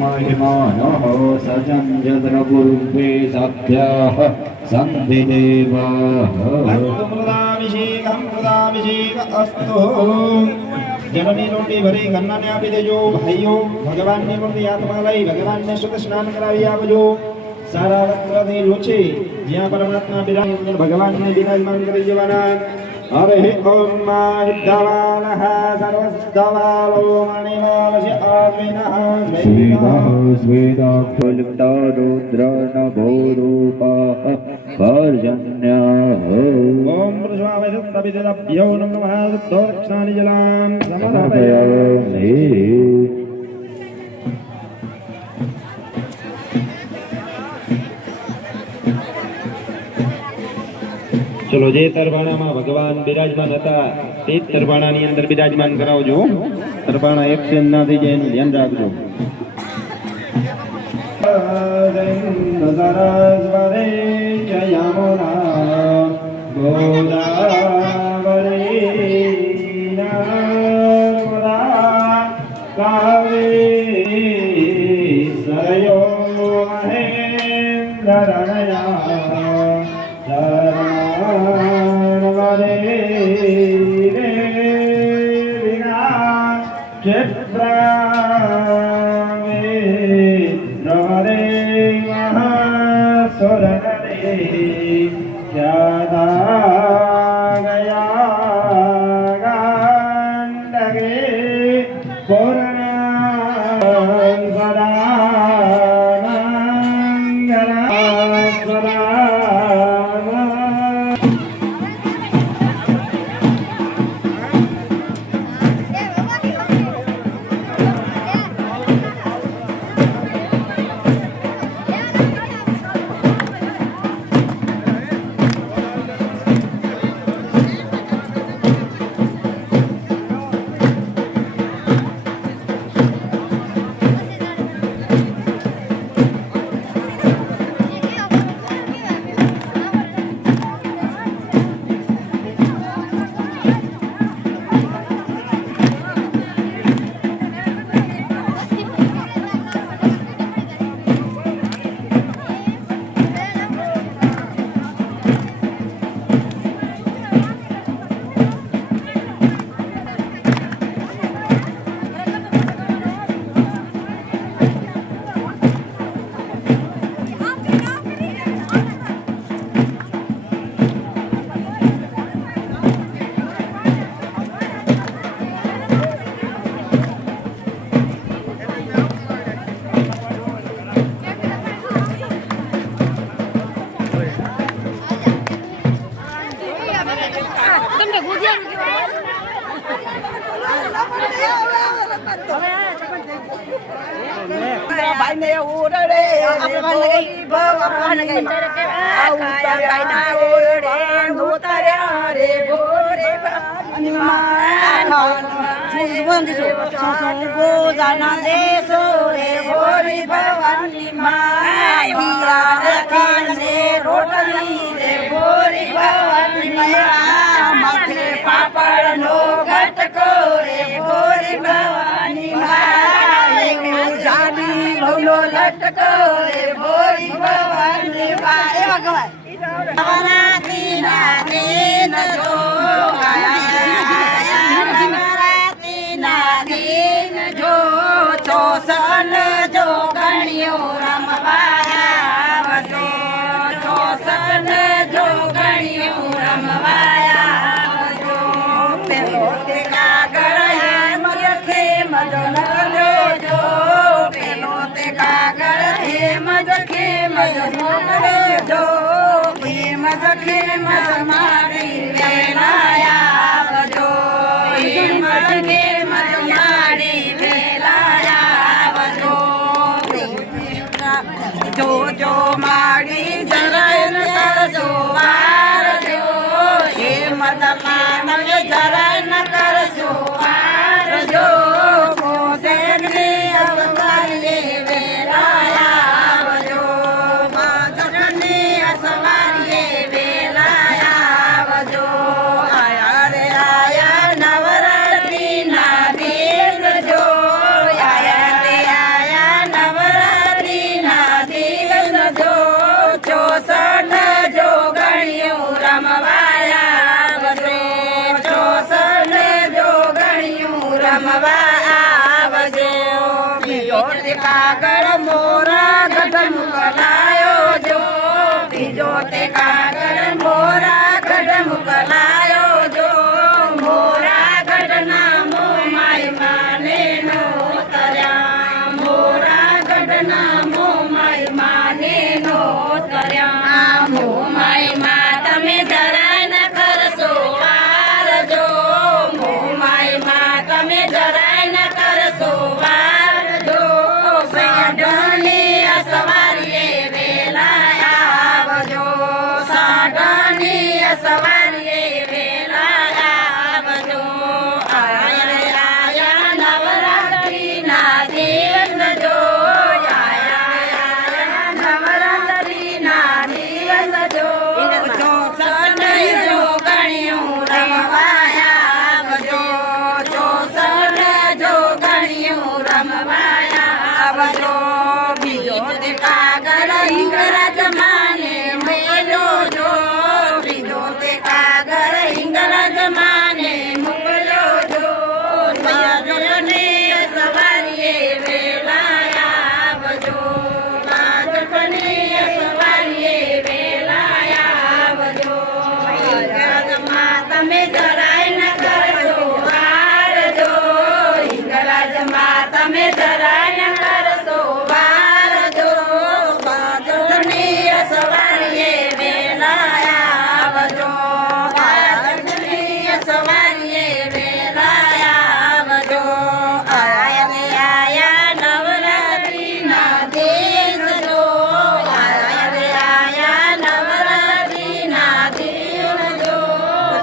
महिमानः सजं जद्रगुरुवे साध्याः सन्धिदेवाः अस्तु जननी रोटी भरी गन्ना ने आपी देजो भाइयों भगवान ने मूर्ति आत्मा लाई भगवान ने शुद्ध स्नान करावी आपजो सारा वस्त्र दे लोचे ज्યાં પરમાત્મા બિરાજમાન ભગવાન ને બિરાજમાન કરી જવાના हरे ओम माहिद्वालः सर्वस्दवालो मणिमालस्य आविनः स्वेदाक्षलिप्ता रुद्रनभोरूपाः पर्जन्याः ओम प्रज्वालयस्तभिदभ्यो नमः दक्षिणानि जलां समर्पयामि चलो जे तरबाणा में भगवान विराजमान था ते तरबाणा नी अंदर विराजमान करावजो तरबाणा एक्शन ना थई जाय एनुं ध्यान राखजो सरस्वती जयमुना गोदावरी नर्मदा कावेरी सरयो महेन्द्रनया भाई ने उड़े भगवान के काया काया उड़े उतरे रे गोरे भगवान जीवन दिसो संगो जाना देसो रे गोरे भगवान माय हीरा काने रोटली रे गोरे भगवान माथे पापड़ नो गटको रे गोरे भगवान जानी भौलो लटको रे भोरी भवानी बाए भगवान नवरात्रि नानी जो नवरात्रि नानी जो चौसन जो गणियो रमवाया वसो चौसन जो गणियो रमवाया वसो पेलो ते कागड़ है मजखे मजन जो कागड़ हे मजखे मज मोरे जो हे मजखे मज मारी वेलाया बजो हे मजखे मज मारी वेलाया बजो जो जो मारी जरन कर जो वार जो हे मज मानव जरन कर जो वार जो को देखने असवाले वेलाया बजो मजने असवाले वेलाया बजो आया रे आया नवरात्रि ना देश जो आया रे કાગળ મોરા ગઢ મોકલાયો જો બીજો તે કાગળ મોરા ગઢ મોકલાયો જો મોરા ગઢના મો માય માને નો તર્યા મોરા ગઢના મો માય માને નો તર્યા મો માય માં તમે જરાય ન કરશો વાર જો મો માય માં તમે જરાય ન કરશો વાર જો સાઢની સવારીએ વેલા આવજો સાઢની સવારીએ વેલા આવજો આયા નવરાત્રીના દિવસ જો આયા નવરાત્રીના દિવસ જો ચોસઠ જો ગણ્યું રમવાયા આવજો ચોસઠ જો ગણ્યું રમવાયા આવજો બીજો તે કાગળ ઇંગરાજ માને મેલો જો બીજો તે કાગળ ઇંગરાજ માને મોકલ્યો જો રાજની સવારીએ વેલા આવજો રાજની સવારીએ વેલા આવજો ઇંગરાજમાં તમે જરાય ન કરશો વાર જો ઇંગરાજમાં તમે જરાય ન કરશો વાર જો રાજની સવારીએ વેલા આવજો રાજની સવારીએ વેલા આવજો આયા નવરાત્રીના દિવસ જો આયા નવરાત્રીના દિવસ જો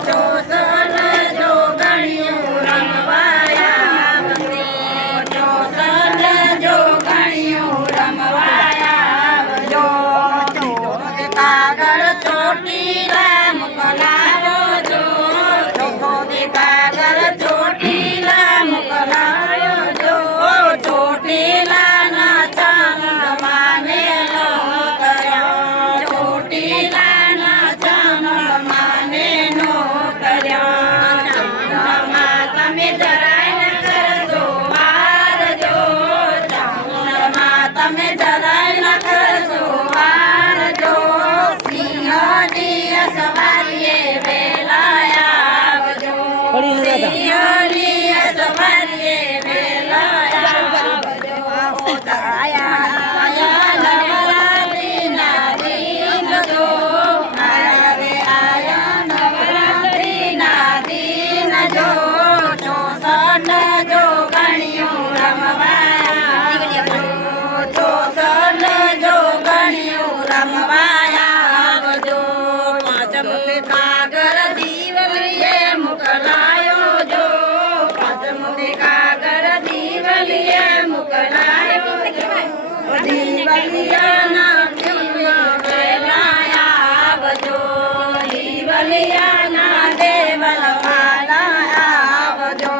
ચોસઠ જો ગણ્યું રમવાયા આવજો ચોસઠ જો ગણ્યું રમવાયા આવજો કાગળ ચોટીલા મોકલાવો જો ચોથો તે કાગળ ચોટીલા મોકલાયો જો ચોટીલાના ચાંદમાં મેલો કર્યો ચોટીલાના ચાંદમાં મેલો કર્યો ચાંદમાં તમે જરાય ન કરશો વાર જો ચાંદમાં તમે જરાય ન કરશો વાર જો સિંહની સવારીએ વેલા આવજો સિંહની સવારીએ વેલા આવજો આયા નવરાત્રીના દિન જો આયા નવરાત્રીના દિન જો ચોસઠ જો ગણ્યું રમવાયા ચોસઠ જો ગણ્યું રમવાયા આવજો પાંચમ તે કાગળ દીવલીએ મોકલાયો જો પાંચમ તે કાગળ દીવલીએ મોકલાયો જો દીવલિયાના વેલા આવજો દીવલિયાના દેવલવાલા આવજો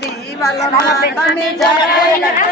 દીવલમાં તમે જરાય ન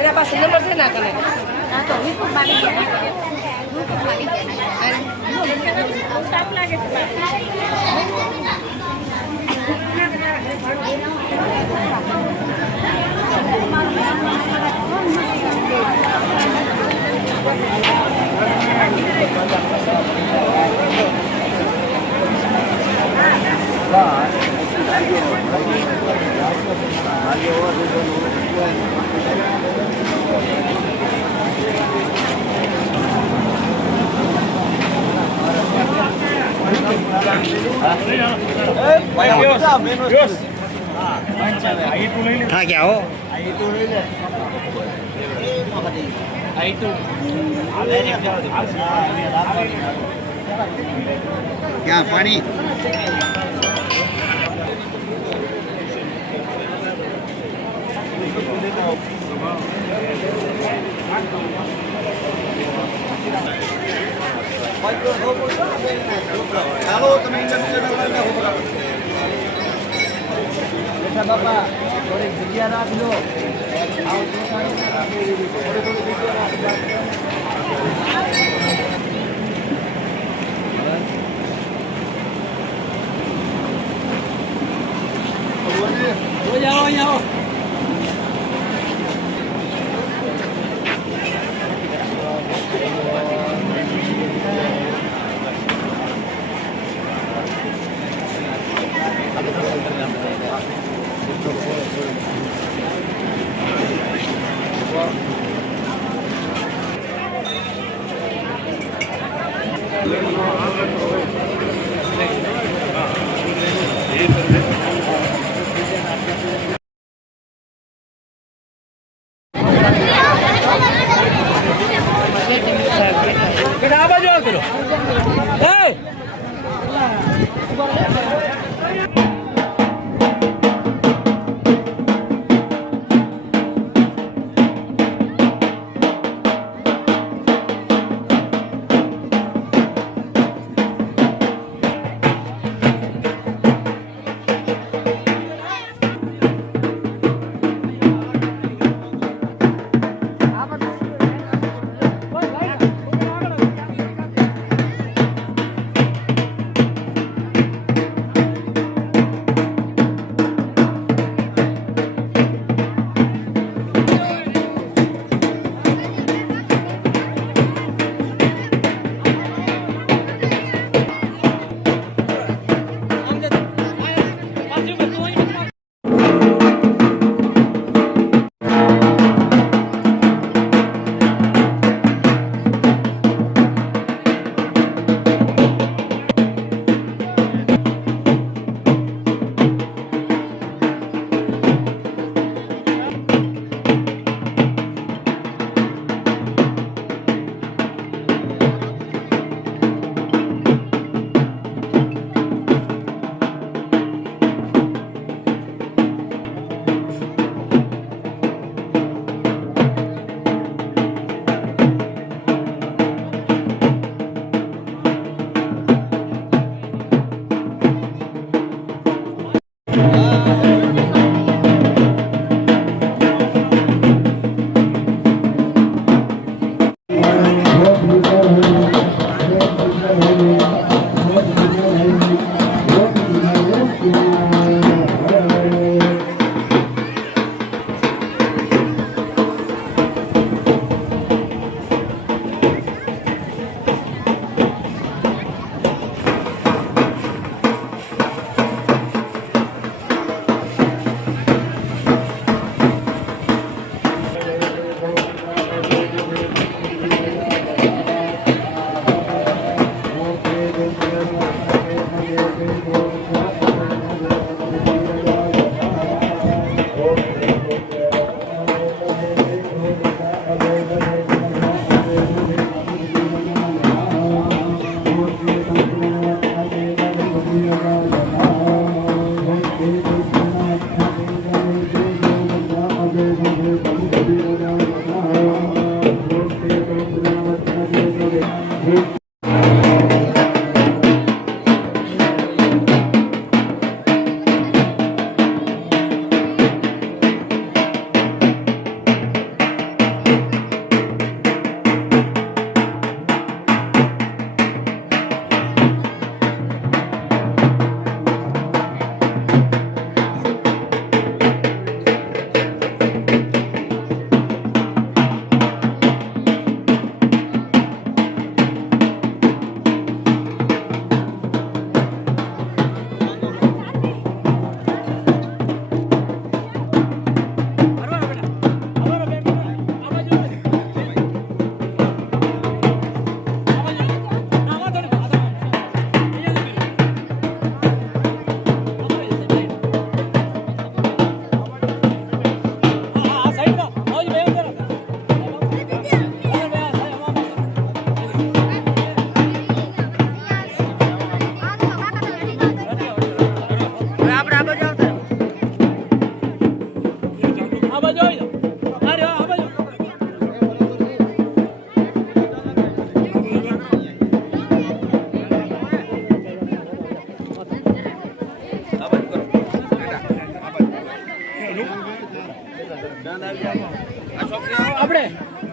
એના પાસે નંબર છે ના કને હા क्या हो क्या पानी ચાલો તમે બાપા થોડીક જગ્યા રાખજો જાઓ અહીંયા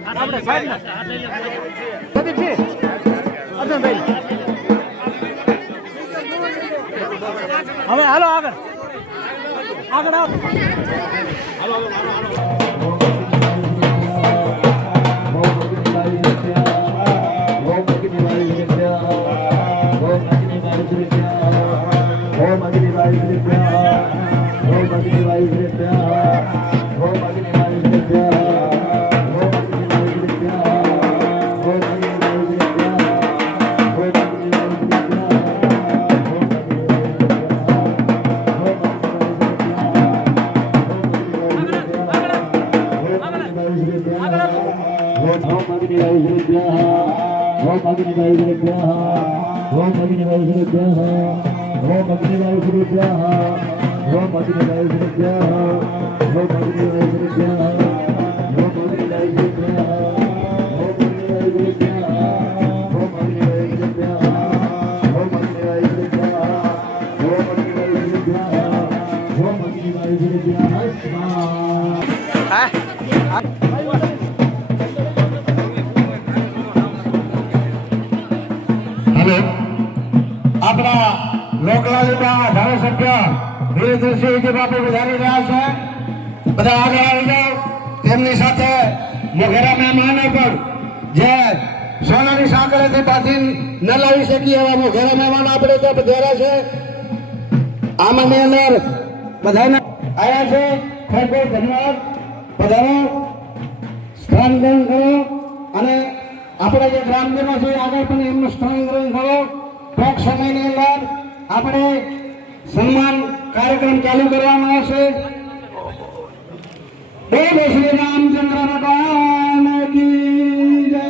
આપણે પ્રદીપજી અર્જુનભાઈ હવે હાલો આગળ આગળ આવો આપણા લોકલાલીના ધારાસભ્ય વીરેન્દ્રસિંહજી બાપુ વધારી રહ્યા છે. બધા આગળ આવી જાઓ. તેમની સાથે મોઘેરા મહેમાનો પણ જે સોનાની સાંકળેથી બાંધી ન લાવી શકીએ એવા મોઘેરા મહેમાનો આપણે તો પધાર્યા છે. આમાંની અંદર બધાને આવ્યા છે. ખૂબ ખૂબ ધન્યવાદ. પધારો, સ્થાન ગ્રહણ કરો અને આપણે જે ગ્રામજનો છે આગળ પણ એમનું સ્થાન ગ્રહણ કરો. ટૂંક સમયની અંદર આપણે સન્માન કાર્યક્રમ ચાલુ કરવાનો હશે. બોલો શ્રી રામચંદ્ર ભગવાન કી જય.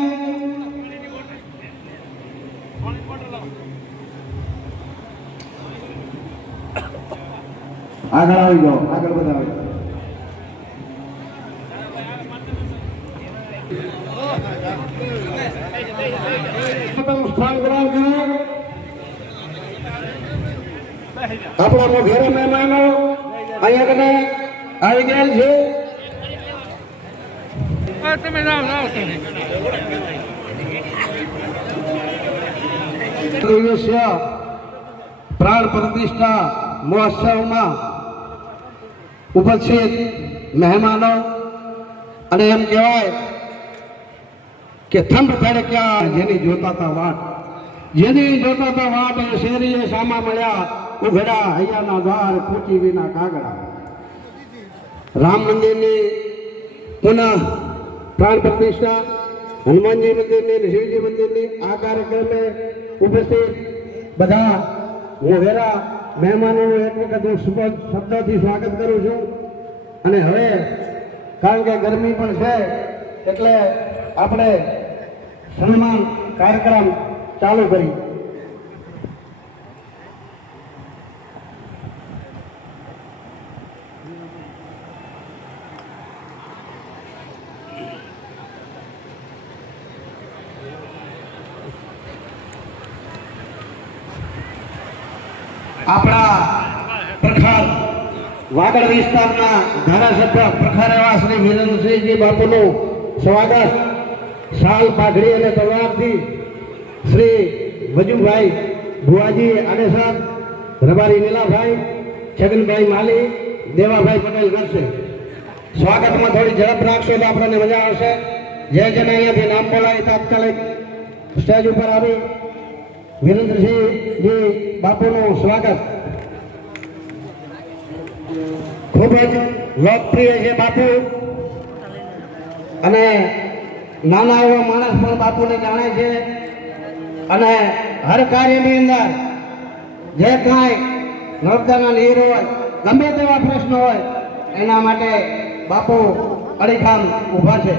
આગળ આવી જાઓ, આગળ બધા આવી જાઓ. સ્થાન ગ્રહણ કરો. આપણા મોઘેરા મહેમાનો અહીંયા કને આવી ગયેલ છે. દિવસીય પ્રાણ પ્રતિષ્ઠા મહોત્સવમાં ઉપસ્થિત મહેમાનો અને એમ કહેવાય કે થંભ ધડક્યા જેની જોતા હતા વાટ, જેની જોતા હતા વાટ એ શેરીએ સામા મળ્યા ઉઘડા હૈયાના દ્વાર ખૂટી વિના કાગડા. રામ મંદિરની પુનઃ પ્રાણ પ્રતિષ્ઠા, હનુમાનજી મંદિરની અને શિવજી મંદિરની આ કાર્યક્રમે ઉપસ્થિત બધા મોઘેરા મહેમાનોનું એક વખત હું શબ્દથી સ્વાગત કરું છું. અને હવે કારણ કે ગરમી પણ છે એટલે આપણે સન્માન કાર્યક્રમ ચાલુ કરી. આપણા પ્રખર વાગડ વિસ્તારના ધારાસભ્ય પ્રખર એવા શ્રી વિરેન્દ્રસિંહજી બાપુનું સ્વાગત શાલ પાઘડી અને તલવારથી શ્રી વજુભાઈ ભુવાજી આડેસર, રબારી નીલાભાઈ, છગનભાઈ માલી, દેવાભાઈ પટેલ કરશે. સ્વાગતમાં થોડી ઝડપ રાખશો તો આપણને મજા આવશે. જે જેને અહીંયાથી નામ બોલાય તાત્કાલિક સ્ટેજ ઉપર આવી વિરેન્દ્રસિંહજી બાપુનું સ્વાગત. ખૂબ જ લોકપ્રિય છે બાપુ અને નાના એવો માણસ પણ બાપુને જાણે છે અને હર કાર્યની અંદર જે કાંઈ નર્મદાના નીર હોય, ગમે તેવા પ્રશ્ન હોય એના માટે બાપુ અડીખામ ઊભા છે.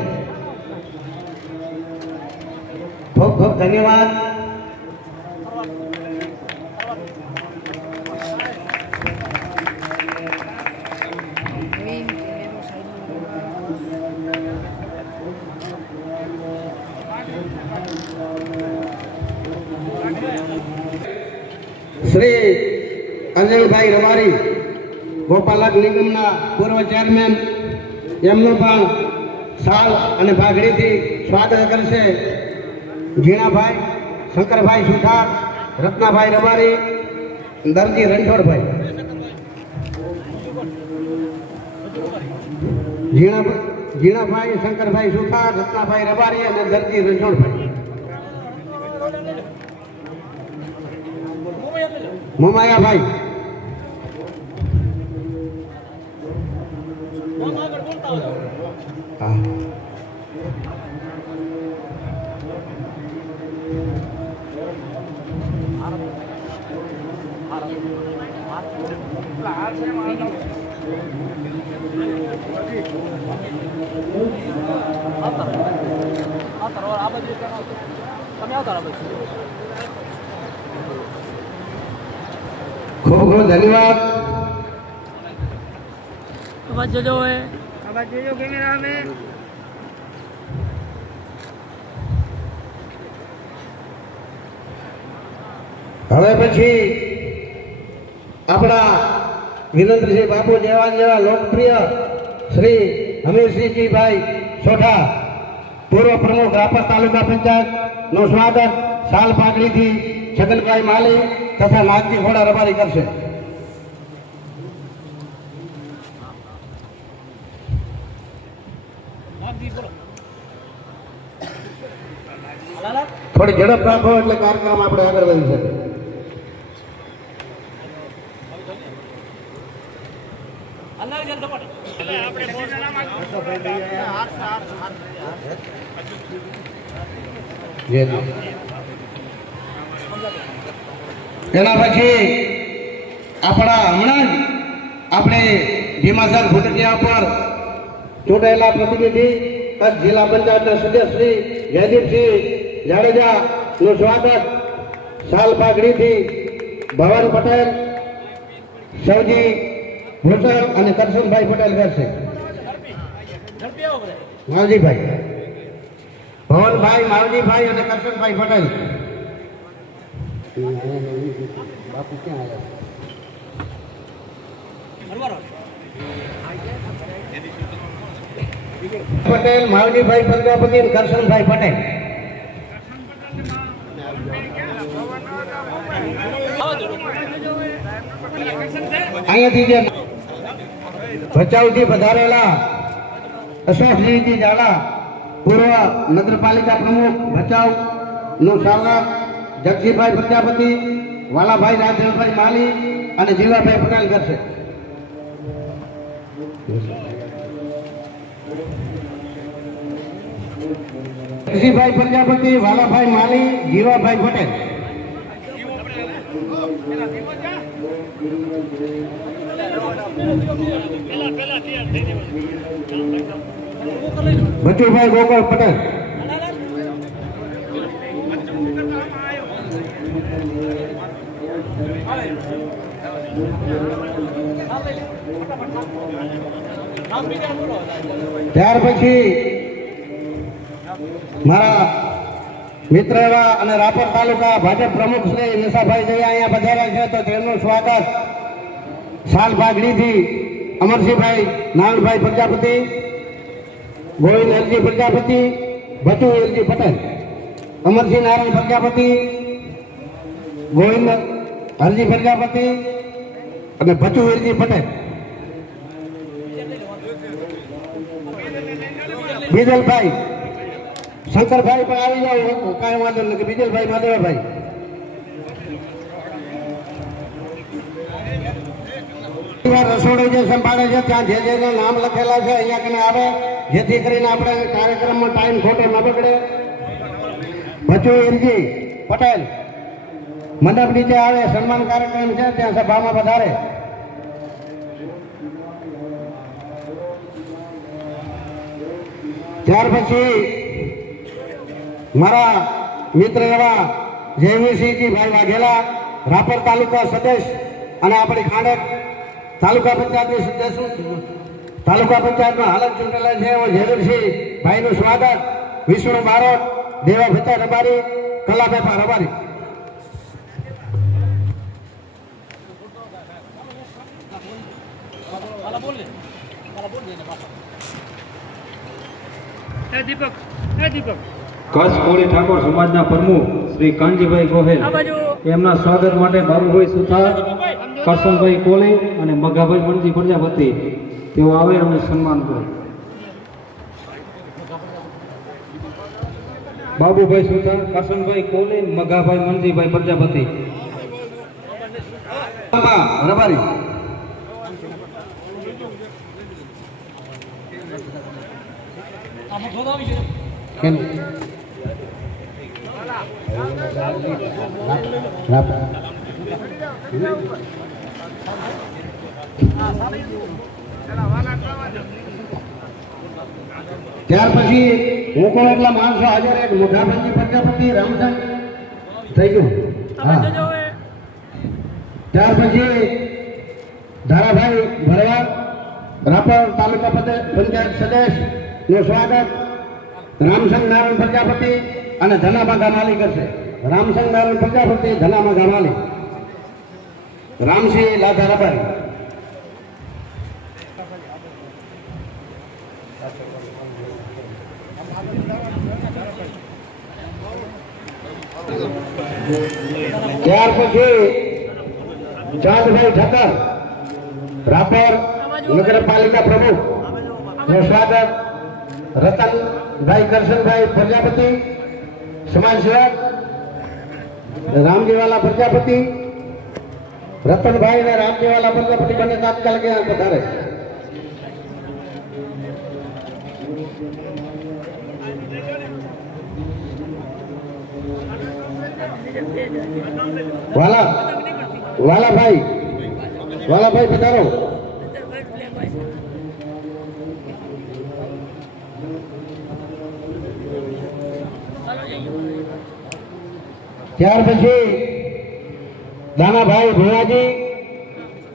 ખૂબ ખૂબ ધન્યવાદ. શ્રી અંજલભાઈ રબારી ગોપાલક નિગમના પૂર્વ ચેરમેન, એમનું પણ શાલ અને ભાગડીથી સ્વાગત કરશે. ઝીણાભાઈ, શંકરભાઈ સુથાર, રત્નાભાઈ રબારી, દરજી રણછોડભાઈ. ઝીણાભાઈ, શંકરભાઈ સુથાર, રત્નાભાઈ રબારી અને દરજી રણછોડભાઈ. મોમાયાભાઈ, ખૂબ ખૂબ ધન્યવાદ. आवाज जो है, आवाज जो कैमरा में હવે પછી આપણા વિરેન્દ્રસિંહ બાપુ જેવા લોકપ્રિય શ્રી હમીરસિંહજીભાઈ સોઢા, પૂર્વ પ્રમુખ રાપર તાલુકા પંચાયત નું સ્વાગત શાલ પાઘડીથી છગનભાઈ માલી તથા નાગજી ઘોડા રબારી કરશે. થોડી ઝડપ રાખો એટલે કાર્યક્રમ આપણે આગળ વધી શકે. એના પછી આપણા હમણાં જ આપણે ભીમાસર ભૂટકિયા પર ચૂંટાયેલા પ્રતિનિધિ જિલ્લા પંચાયતના સદસ્ય શ્રી જયદીપસિંહ જાડેજા નું સ્વાગત શાલ પાઘડીથી ભવન પટેલ, સૌજી ભૂષણ અને કરશનભાઈ પટેલ કરશે. માવજીભાઈ, ભવનભાઈ, માવજીભાઈ અને કરશનભાઈ પટેલ. બાપુ ક્યાં આવ્યા? પટેલ, માવજીભાઈ પ્રજાપતિ અને કરશનભાઈ પટેલ. અહીંયાથી જે ભચાઉથી પધારેલા અશોકસિંહજી ઝાલા, પૂર્વ નગરપાલિકા પ્રમુખ ભચાઉ નું સ્વાગત જગજીભાઈ પ્રજાપતિ, વાલાભાઈ રાજેશભાઈ માલી અને જીવાભાઈ પટેલ કરશે. જગજીભાઈ પ્રજાપતિ, વાલાભાઈ માલી, જીવાભાઈ પટેલ. બચુભાઈ ગોકળ પટેલ. ત્યાર પછી મારા મિત્ર એવા અને રાપર તાલુકા ભાજપ પ્રમુખ શ્રી નિશાભાઈ જયા અહીંયા પધાર્યા છે, તો તેમનું સ્વાગત શાલ પાઘડીથી અમરસિંહભાઈ નારાયણભાઈ પ્રજાપતિ, ગોવિંદ એલજી પ્રજાપતિ, બચુ એલજી પટેલ. અમરસિંહ નારાયણ પ્રજાપતિ, ગોવિંદ હરજી પ્રજાપતિ અને બચુ એલજી પટેલ. બીજલભાઈ શંકરભાઈ પણ આવી જાઓ, કાંઈ વાંધો નથી. બીજલભાઈ માધવભાઈ. રસોડું જે સંભાળે છે ત્યાં જે જેના નામ લખેલા છે અહીંયા કને આવે, જેથી કરીને આપણે કાર્યક્રમમાં ટાઈમ ખોટો ન બગડે. બચુ એલજી પટેલ મંડપ નીચે આવે, સન્માન કાર્યક્રમ છે ત્યાં સભામાં વધારે. ત્યાર પછી મારા મિત્ર એવા જયવીરસિંહજી ભાઈ વાઘેલા, રાપર તાલુકા સદસ્ય અને આપણી ખાંડેક તાલુકા પંચાયતની સદસ્ય, તાલુકા પંચાયતમાં હાલત ચૂંટેલા છે એવો જયવીરસિંહ ભાઈનું સ્વાગત. વિષ્ણુ બારોટ, દેવા ભત્તા રબારી, કલાબેપા રબારી. કચ્છ કોળી ઠાકોર સમાજના પ્રમુખ શ્રી કાનજીભાઈ ગોહેલ, એમના સ્વાગત માટે બાબુભાઈ સુથાર, કરશનભાઈ કોલી અને મગાભાઈ મણજી પ્રજાપતિ તેઓ આવે અને સન્માન કરે. બાબુભાઈ સુથાર, કરશનભાઈ કોલી, મગાભાઈ મણજીભાઈ પ્રજાપતિ. રબારી. ત્યાર પછી હું કહું એટલા માણસો હાજર. એક મોઢાભાઈ પ્રજાપતિ, રામચંદ થઈ ગયું. ત્યાર પછી ધારાભાઈ ભરવાડ, રાપર તાલુકા પંચાયત સદસ્ય નું સ્વાગત રામસંગ નારાયણ પ્રજાપતિ અને ધનાબા ગામાલી કરશે. રામસંગ નારાયણ પ્રજાપતિ, ધનાબા ગામાલી. રામસિંહ લાધા રબારી. ત્યાર પછી ચાંદભાઈ ઠક્કર, રાપર નગરપાલિકા પ્રમુખ નું સ્વાગત રતનભાઈ કરશનભાઈ પ્રજાપતિ, સમાજ સેવક રામજીવાલા પ્રજાપતિ. રતનભાઈ અને રામજીવાલા પ્રજાપતિ બંને તાત્કાલિક પધારે. વાલાભાઈ પધારો. ત્યાર પછી દાનાભાઈ ભોળાજી,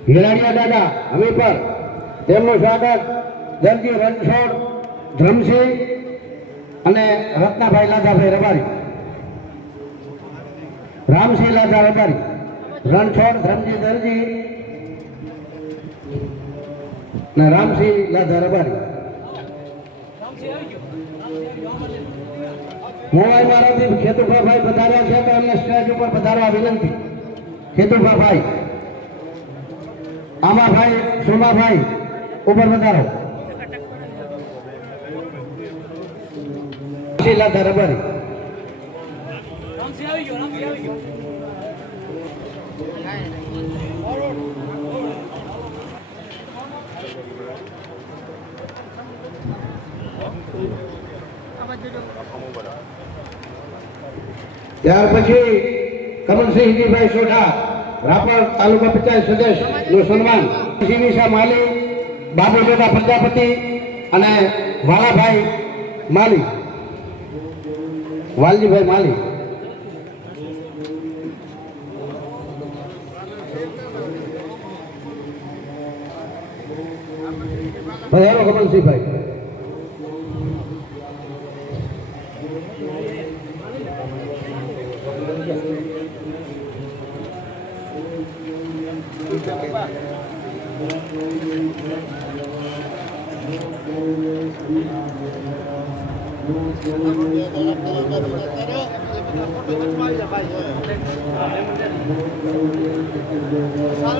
હિરાણીયા દાદા હમીપર, તેમનું સ્વાગત દરજી રણછોડ ધ્રમસિંહ અને રત્નાભાઈ લાધાભાઈ રબારી. રામસિંહ લાધા રબારી, રણછોડ ધ્રમજી દરજી ને રામસિંહ લાધા રબારી. મોવાઈ મારાથી ખેતુભાઈ પધાર્યા છે તો એમને સ્ટેજ ઉપર પધારવા વિનંતી. ખેતુભાઈ, આમાભાઈ, સોમાભાઈ ઉપર પધારો. લાધા રબારી. ત્યાર પછી કમલસિંહજીભાઈ સોઢા, રાપર તાલુકા પંચાયત સદસ્ય નું સન્માન. નિશા માલી, બાબુજોડા પ્રજાપતિ અને વાલાભાઈ માલી, વાલજીભાઈ માલી. પધારો કમલસિંહભાઈ.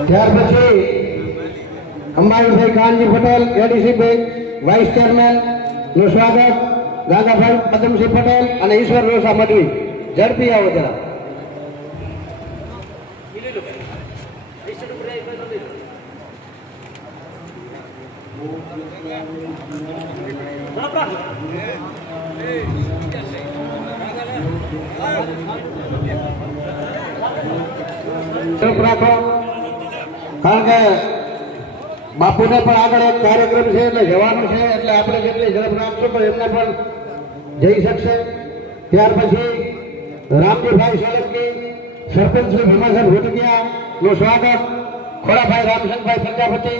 ત્યાર પછી અંબાજીભાઈ Kanji Patel, ADC bank vice chairman નું સ્વાગત. દાદાભાઈ પદમસિંહ પટેલ અને ઈશ્વર રોસા મઢવી. ઝડપી આવો જરા. રાખો, કારણ કે બાપુને પણ આગળ એક કાર્યક્રમ છે એટલે જવાનું છે, એટલે આપણે જેટલી ઝડપ રાખશું તો એમને પણ જઈ શકશે. ત્યાર પછી રામજીભાઈ સોલંકી, સરપંચ શ્રી ભીમાસર ભૂટકિયા નું સ્વાગત. ખોડાભાઈ રામચંદભાઈ પ્રજાપતિ,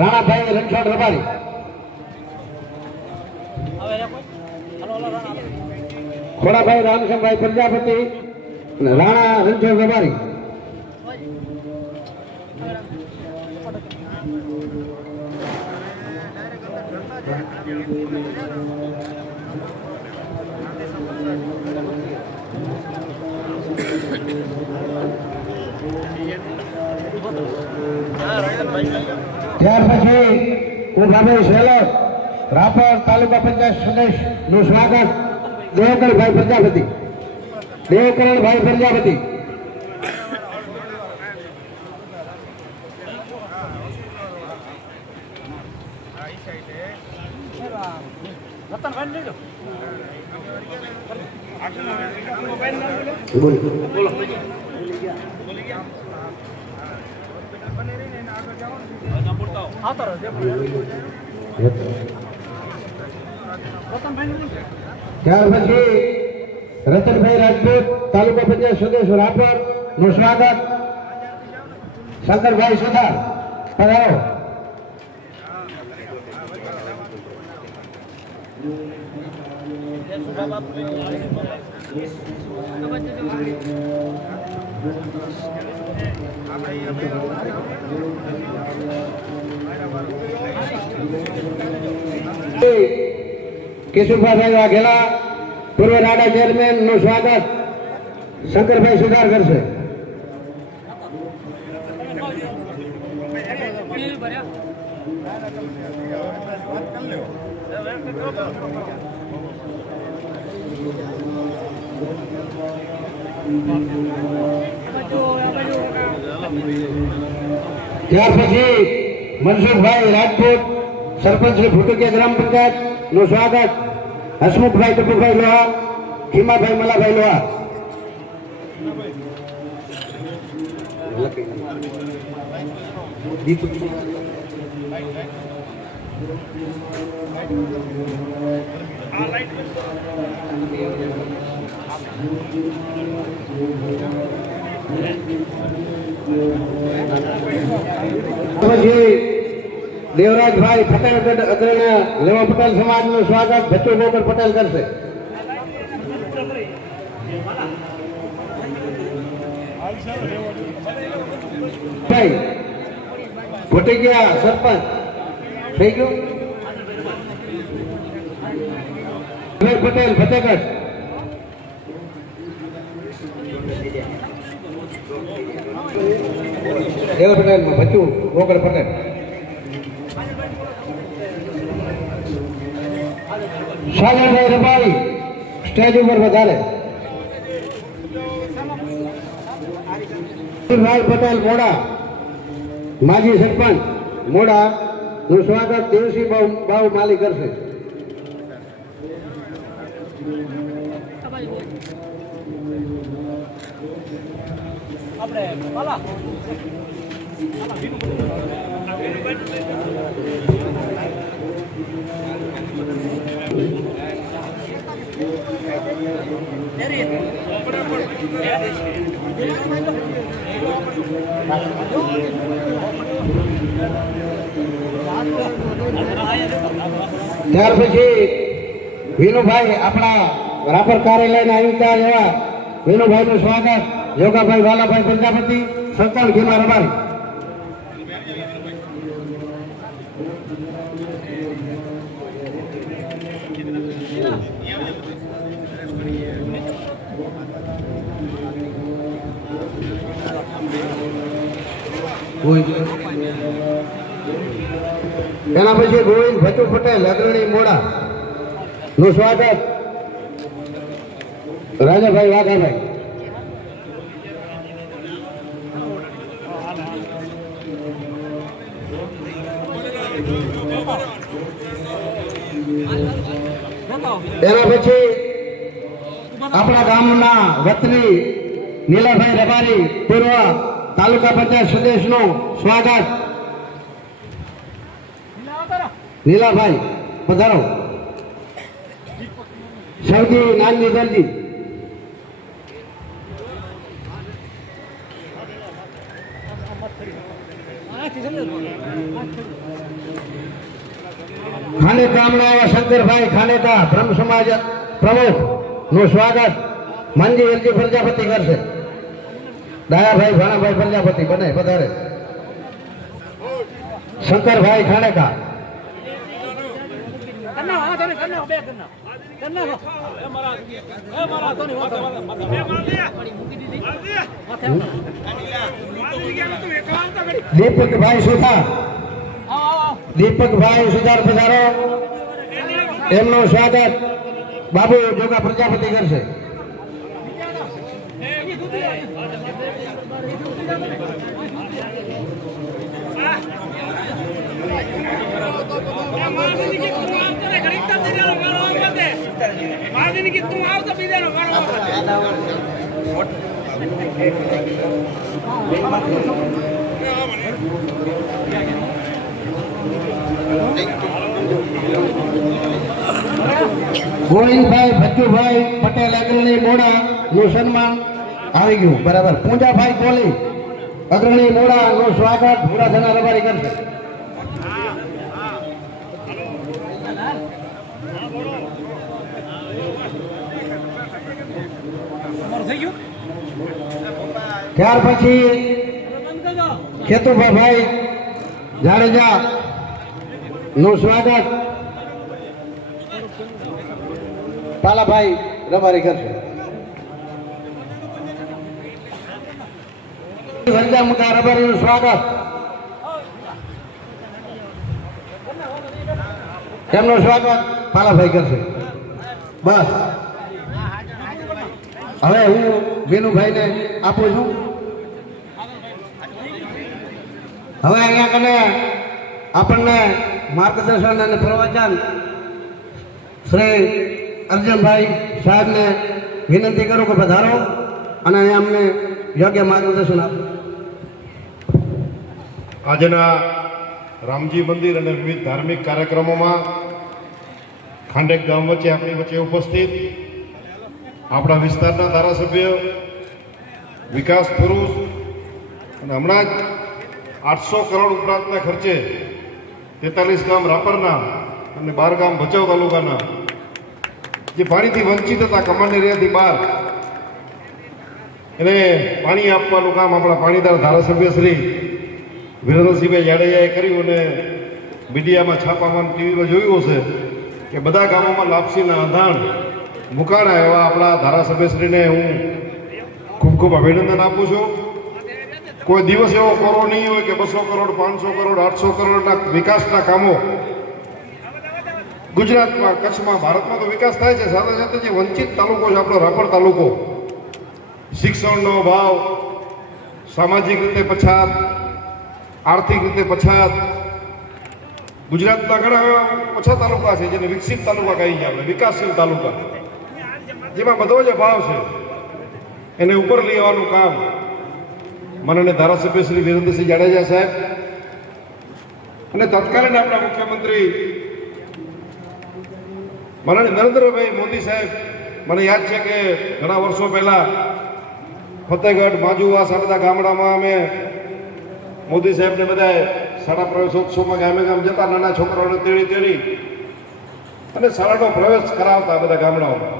રાણાભાઈ રણછોડ રબારી. ખોડાભાઈ રામચંદભાઈ પ્રજાપતિ અને રાણા રણછોડ રબારી. ત્યાર પછી કુભાભાઈ સેલર, રાપર તાલુકા પંચાયત સદસ્ય નું સ્વાગત. દેવકરણભાઈ પ્રજાપતિ, દેવકરણભાઈ પ્રજાપતિ. ત્યાર પછી રતનભાઈ રાજપૂત, તાલુકા પંચાયત સદસ્ય રાપર નું સ્વાગત. શંકરભાઈ સુથાર, પધારો. કેશુભાઈ વાઘેલા, પૂર્વ રાડા ચેરમેન નું સ્વાગત. શંકરભાઈ સુધાર કરશે. ત્યાર પછી મનસુખભાઈ રાજપૂત, સરપંચ શ્રી ભૂટકિયા ગ્રામ પંચાયત નું સ્વાગત. હસમુખભાઈ ટપુભાઈ લોહા, ખીમાભાઈ મલાભાઈ લોહા. પછી દેવરાજભાઈ પટેલ અગ્રણી લેવા પટેલ સમાજ નું સ્વાગત ભચ્ચુ ગોબર પટેલ કરશે. ભૂટકિયા સરપંચ થઈ ગયું. પટેલ ફતેહગઢ. દેવ પટેલ બચ્ચું રોકડ પટેલ. શાહજાભાઈ રબારી સ્ટેજ ઉપર વધારે. ભાઈ પટેલ મોડા માજી સરપંચ મોડા નું સ્વાગત દેવસી બાઉ માલી કરશે. ત્યાર પછી વિનુભાઈ આપણા રાપર કાર્યાલયના આયુક્તા એવા વિનુભાઈ નું સ્વાગત યોગાભાઈ વાલાભાઈ પ્રજાપતિ સરકાર ઘીમા રબારી. એના પછી ગોવિંદ ભચુ પટેલ અગ્રણી મોડા નું સ્વાગત રાજાભાઈ વાઘાભાઈ. એના પછી આપણા ગામના વતની નીલાભાઈ રબારી પૂર્વ તાલુકા પંચાયત સદસ્યનું સ્વાગત. નીલાભાઈ પધારો. સૌથી નાની દરજી ખાનેકા ગામના એવા શંકરભાઈ ખાનેકા બ્રહ્મ સમાજ પ્રમુખ નું સ્વાગત મંજી એલજી પ્રજાપતિ કરશે. ડાયાભાઈ ભાણાભાઈ પ્રજાપતિ બને પધારે. શંકરભાઈ ખાનેકા. દીપકભાઈ સુથાર દીપકભાઈ સુધાર પધારો. એમનું સ્વાગત બાબુ જોગા પ્રજાપતિ કરશે. ગોવિંદભાઈ ભચ્ચુભાઈ પટેલ અગ્રણી મોડા નું સન્માન આવી ગયું. બરાબર. પૂંજાભાઈ કોલી અગ્રણી મોડા નું સ્વાગત ભૂરાધના રબારી કરશે. ત્યાર પછી ખેતુભાઈ જાડેજા નું સ્વાગત પાલાભાઈ રબારી કરશે. વંજામુકા રબારી નું સ્વાગત તેમનું સ્વાગત પાલાભાઈ કરશે. બસ હવે હું વિનુભાઈને આપું છું. હવે અહીંયા કને આપણને માર્ગદર્શન અને પ્રવચન શ્રી અર્જુનભાઈ સાહેબને વિનંતી કરું કે પધારો અને અમને યોગ્ય માર્ગદર્શન આપો. આજના રામજી મંદિર અને વિવિધ ધાર્મિક કાર્યક્રમોમાં ખાંડેક ગામ વચ્ચે આપણી વચ્ચે ઉપસ્થિત આપણા વિસ્તારના ધારાસભ્ય વિકાસ પુરુષ અને હમણાં જ 800 કરોડ ઉપરાંતના ખર્ચે 43 ગામ રાપરના અને 12 ગામ ભચાઉ તાલુકાના જે પાણીથી વંચિત હતા, કમાન્ડ એરિયાથી બહાર, એને પાણી આપવાનું કામ આપણા પાણીદાર ધારાસભ્ય શ્રી વિરેન્દ્રસિંહભાઈ જાડેજાએ કર્યું અને મીડિયામાં છાપામાં ટીવીમાં જોયું હશે કે બધા ગામોમાં લાપસીના આધાણ મુકાણા એવા આપણા ધારાસભ્યશ્રીને હું ખૂબ ખૂબ અભિનંદન આપું છું. કોઈ દિવસ એવો કોરો નહીં હોય કે 200 કરોડ 500 કરોડ 800 કરોડના વિકાસના કામો ગુજરાતમાં, કચ્છમાં, ભારતમાં તો વિકાસ થાય છે, સાથે સાથે જે વંચિત તાલુકો છે આપણો રાપર તાલુકો, શિક્ષણનો અભાવ, સામાજિક રીતે પછાત, આર્થિક રીતે પછાત, ગુજરાતના ઘણા એવા ઓછા તાલુકા છે જેને વિકસિત તાલુકા કહીએ છીએ આપણે, વિકાસશીલ તાલુકા, જેમાં બધો જ અભાવ છે, એને ઉપર લઈ આવવાનું કામ માનનીય ધારાસભ્ય શ્રી વિરેન્દ્રસિંહ જાડેજા સાહેબ અને તત્કાલીન આપણા મુખ્યમંત્રી માનનીય નરેન્દ્રભાઈ મોદી સાહેબ, મને યાદ છે કે ઘણા વર્ષો પહેલા ફતેહગઢ, માજુવા, સારદા ગામડામાં અમે મોદી સાહેબને બધાએ શાળા પ્રવેશોત્સવમાં ગામે ગામ જતા, નાના છોકરાઓને તેડી અને શાળાનો પ્રવેશ કરાવતા બધા ગામડાઓમાં.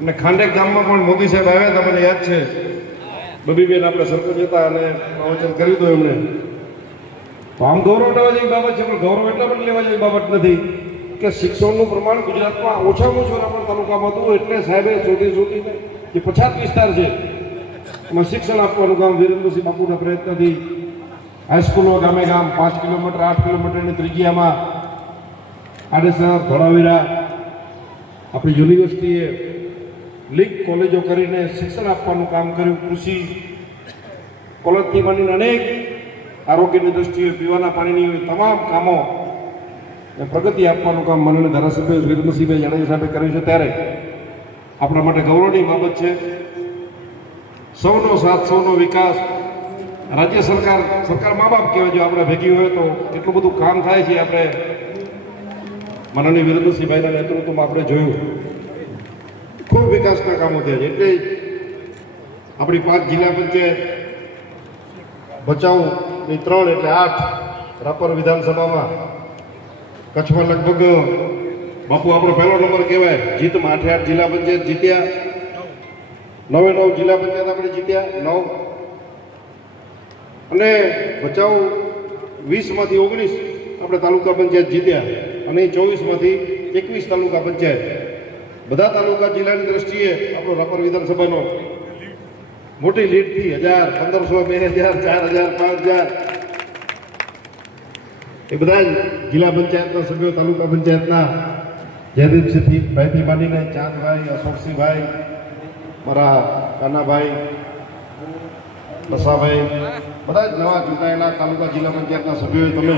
અને ખાંડેક ગામમાં પણ મોદી સાહેબ આવ્યા હતા, મને યાદ છે. બબીબેન આપણે સરપંચ હતા અને પ્રવચન કર્યું હતું એમણે. તો આમ ગૌરવ લેવા જેવી બાબત છે, પણ ગૌરવ એટલા પણ લેવા જેવી બાબત નથી કે શિક્ષણનું પ્રમાણ ગુજરાતમાં ઓછામાં ઓછું રાપર તાલુકામાં હતું, એટલે સાહેબે શોધીને જે પછાત વિસ્તાર છે એમાં શિક્ષણ આપવાનું કામ વિરેન્દ્રસિંહ બાપુના પ્રયત્નથી હાઈસ્કૂલો ગામે ગામ 5 કિલોમીટર 8 કિલોમીટરની ત્રિજ્યામાં આડેસર, ધોળાવીરા આપણી યુનિવર્સિટીએ લીગ કોલેજો કરીને શિક્ષણ આપવાનું કામ કર્યું. કૃષિ કોલેજથી માંડીને અનેક આરોગ્યની દ્રષ્ટિએ, પીવાના પાણીની તમામ કામો પ્રગતિ આપવાનું કામ માનનીય ધારાસભ્ય વિરેન્દ્રસિંહભાઈ જાડેજા સાહેબે કર્યું છે. ત્યારે આપણા માટે ગૌરવની બાબત છે. સૌનો સાથ, સૌનો વિકાસ. રાજ્ય સરકાર મા બાપ કહેવાય, જો આપણે ભેગી હોય તો એટલું બધું કામ થાય છે. આપણે માનનીય વિરેન્દ્રસિંહભાઈના નેતૃત્વમાં આપણે જોયું ખૂબ વિકાસના કામો થયા છે. એટલે આપણી 5 જિલ્લા પંચાયત, ભચાઉની 3 એટલે 8, રાપર વિધાનસભામાં, કચ્છમાં લગભગ બાપુ આપણો પહેલો નંબર કહેવાય જીતમાં. 8 જિલ્લા પંચાયત જીત્યા, 9 જિલ્લા પંચાયત આપણે જીત્યા, 9. અને ભચાઉ 20માંથી 19 આપણે તાલુકા પંચાયત જીત્યા, અને 24માંથી 21 તાલુકા પંચાયત. બધા તાલુકા જિલ્લાની દ્રષ્ટિએ આપણો રાપર વિધાનસભાનો મોટી લીડથી 1000, 1500, 2000, 4000, 5000 એ બધા જ જિલ્લા પંચાયતના સભ્યો, તાલુકા પંચાયતના જયદીપસિંહ ભાઈથી માંડીને ચાંદભાઈ, અશોકસિંહભાઈ, મારા કાનાભાઈ, બસાભાઈ, બધા જ નવા ચૂંટાયેલા તાલુકા જિલ્લા પંચાયતના સભ્યોએ તમે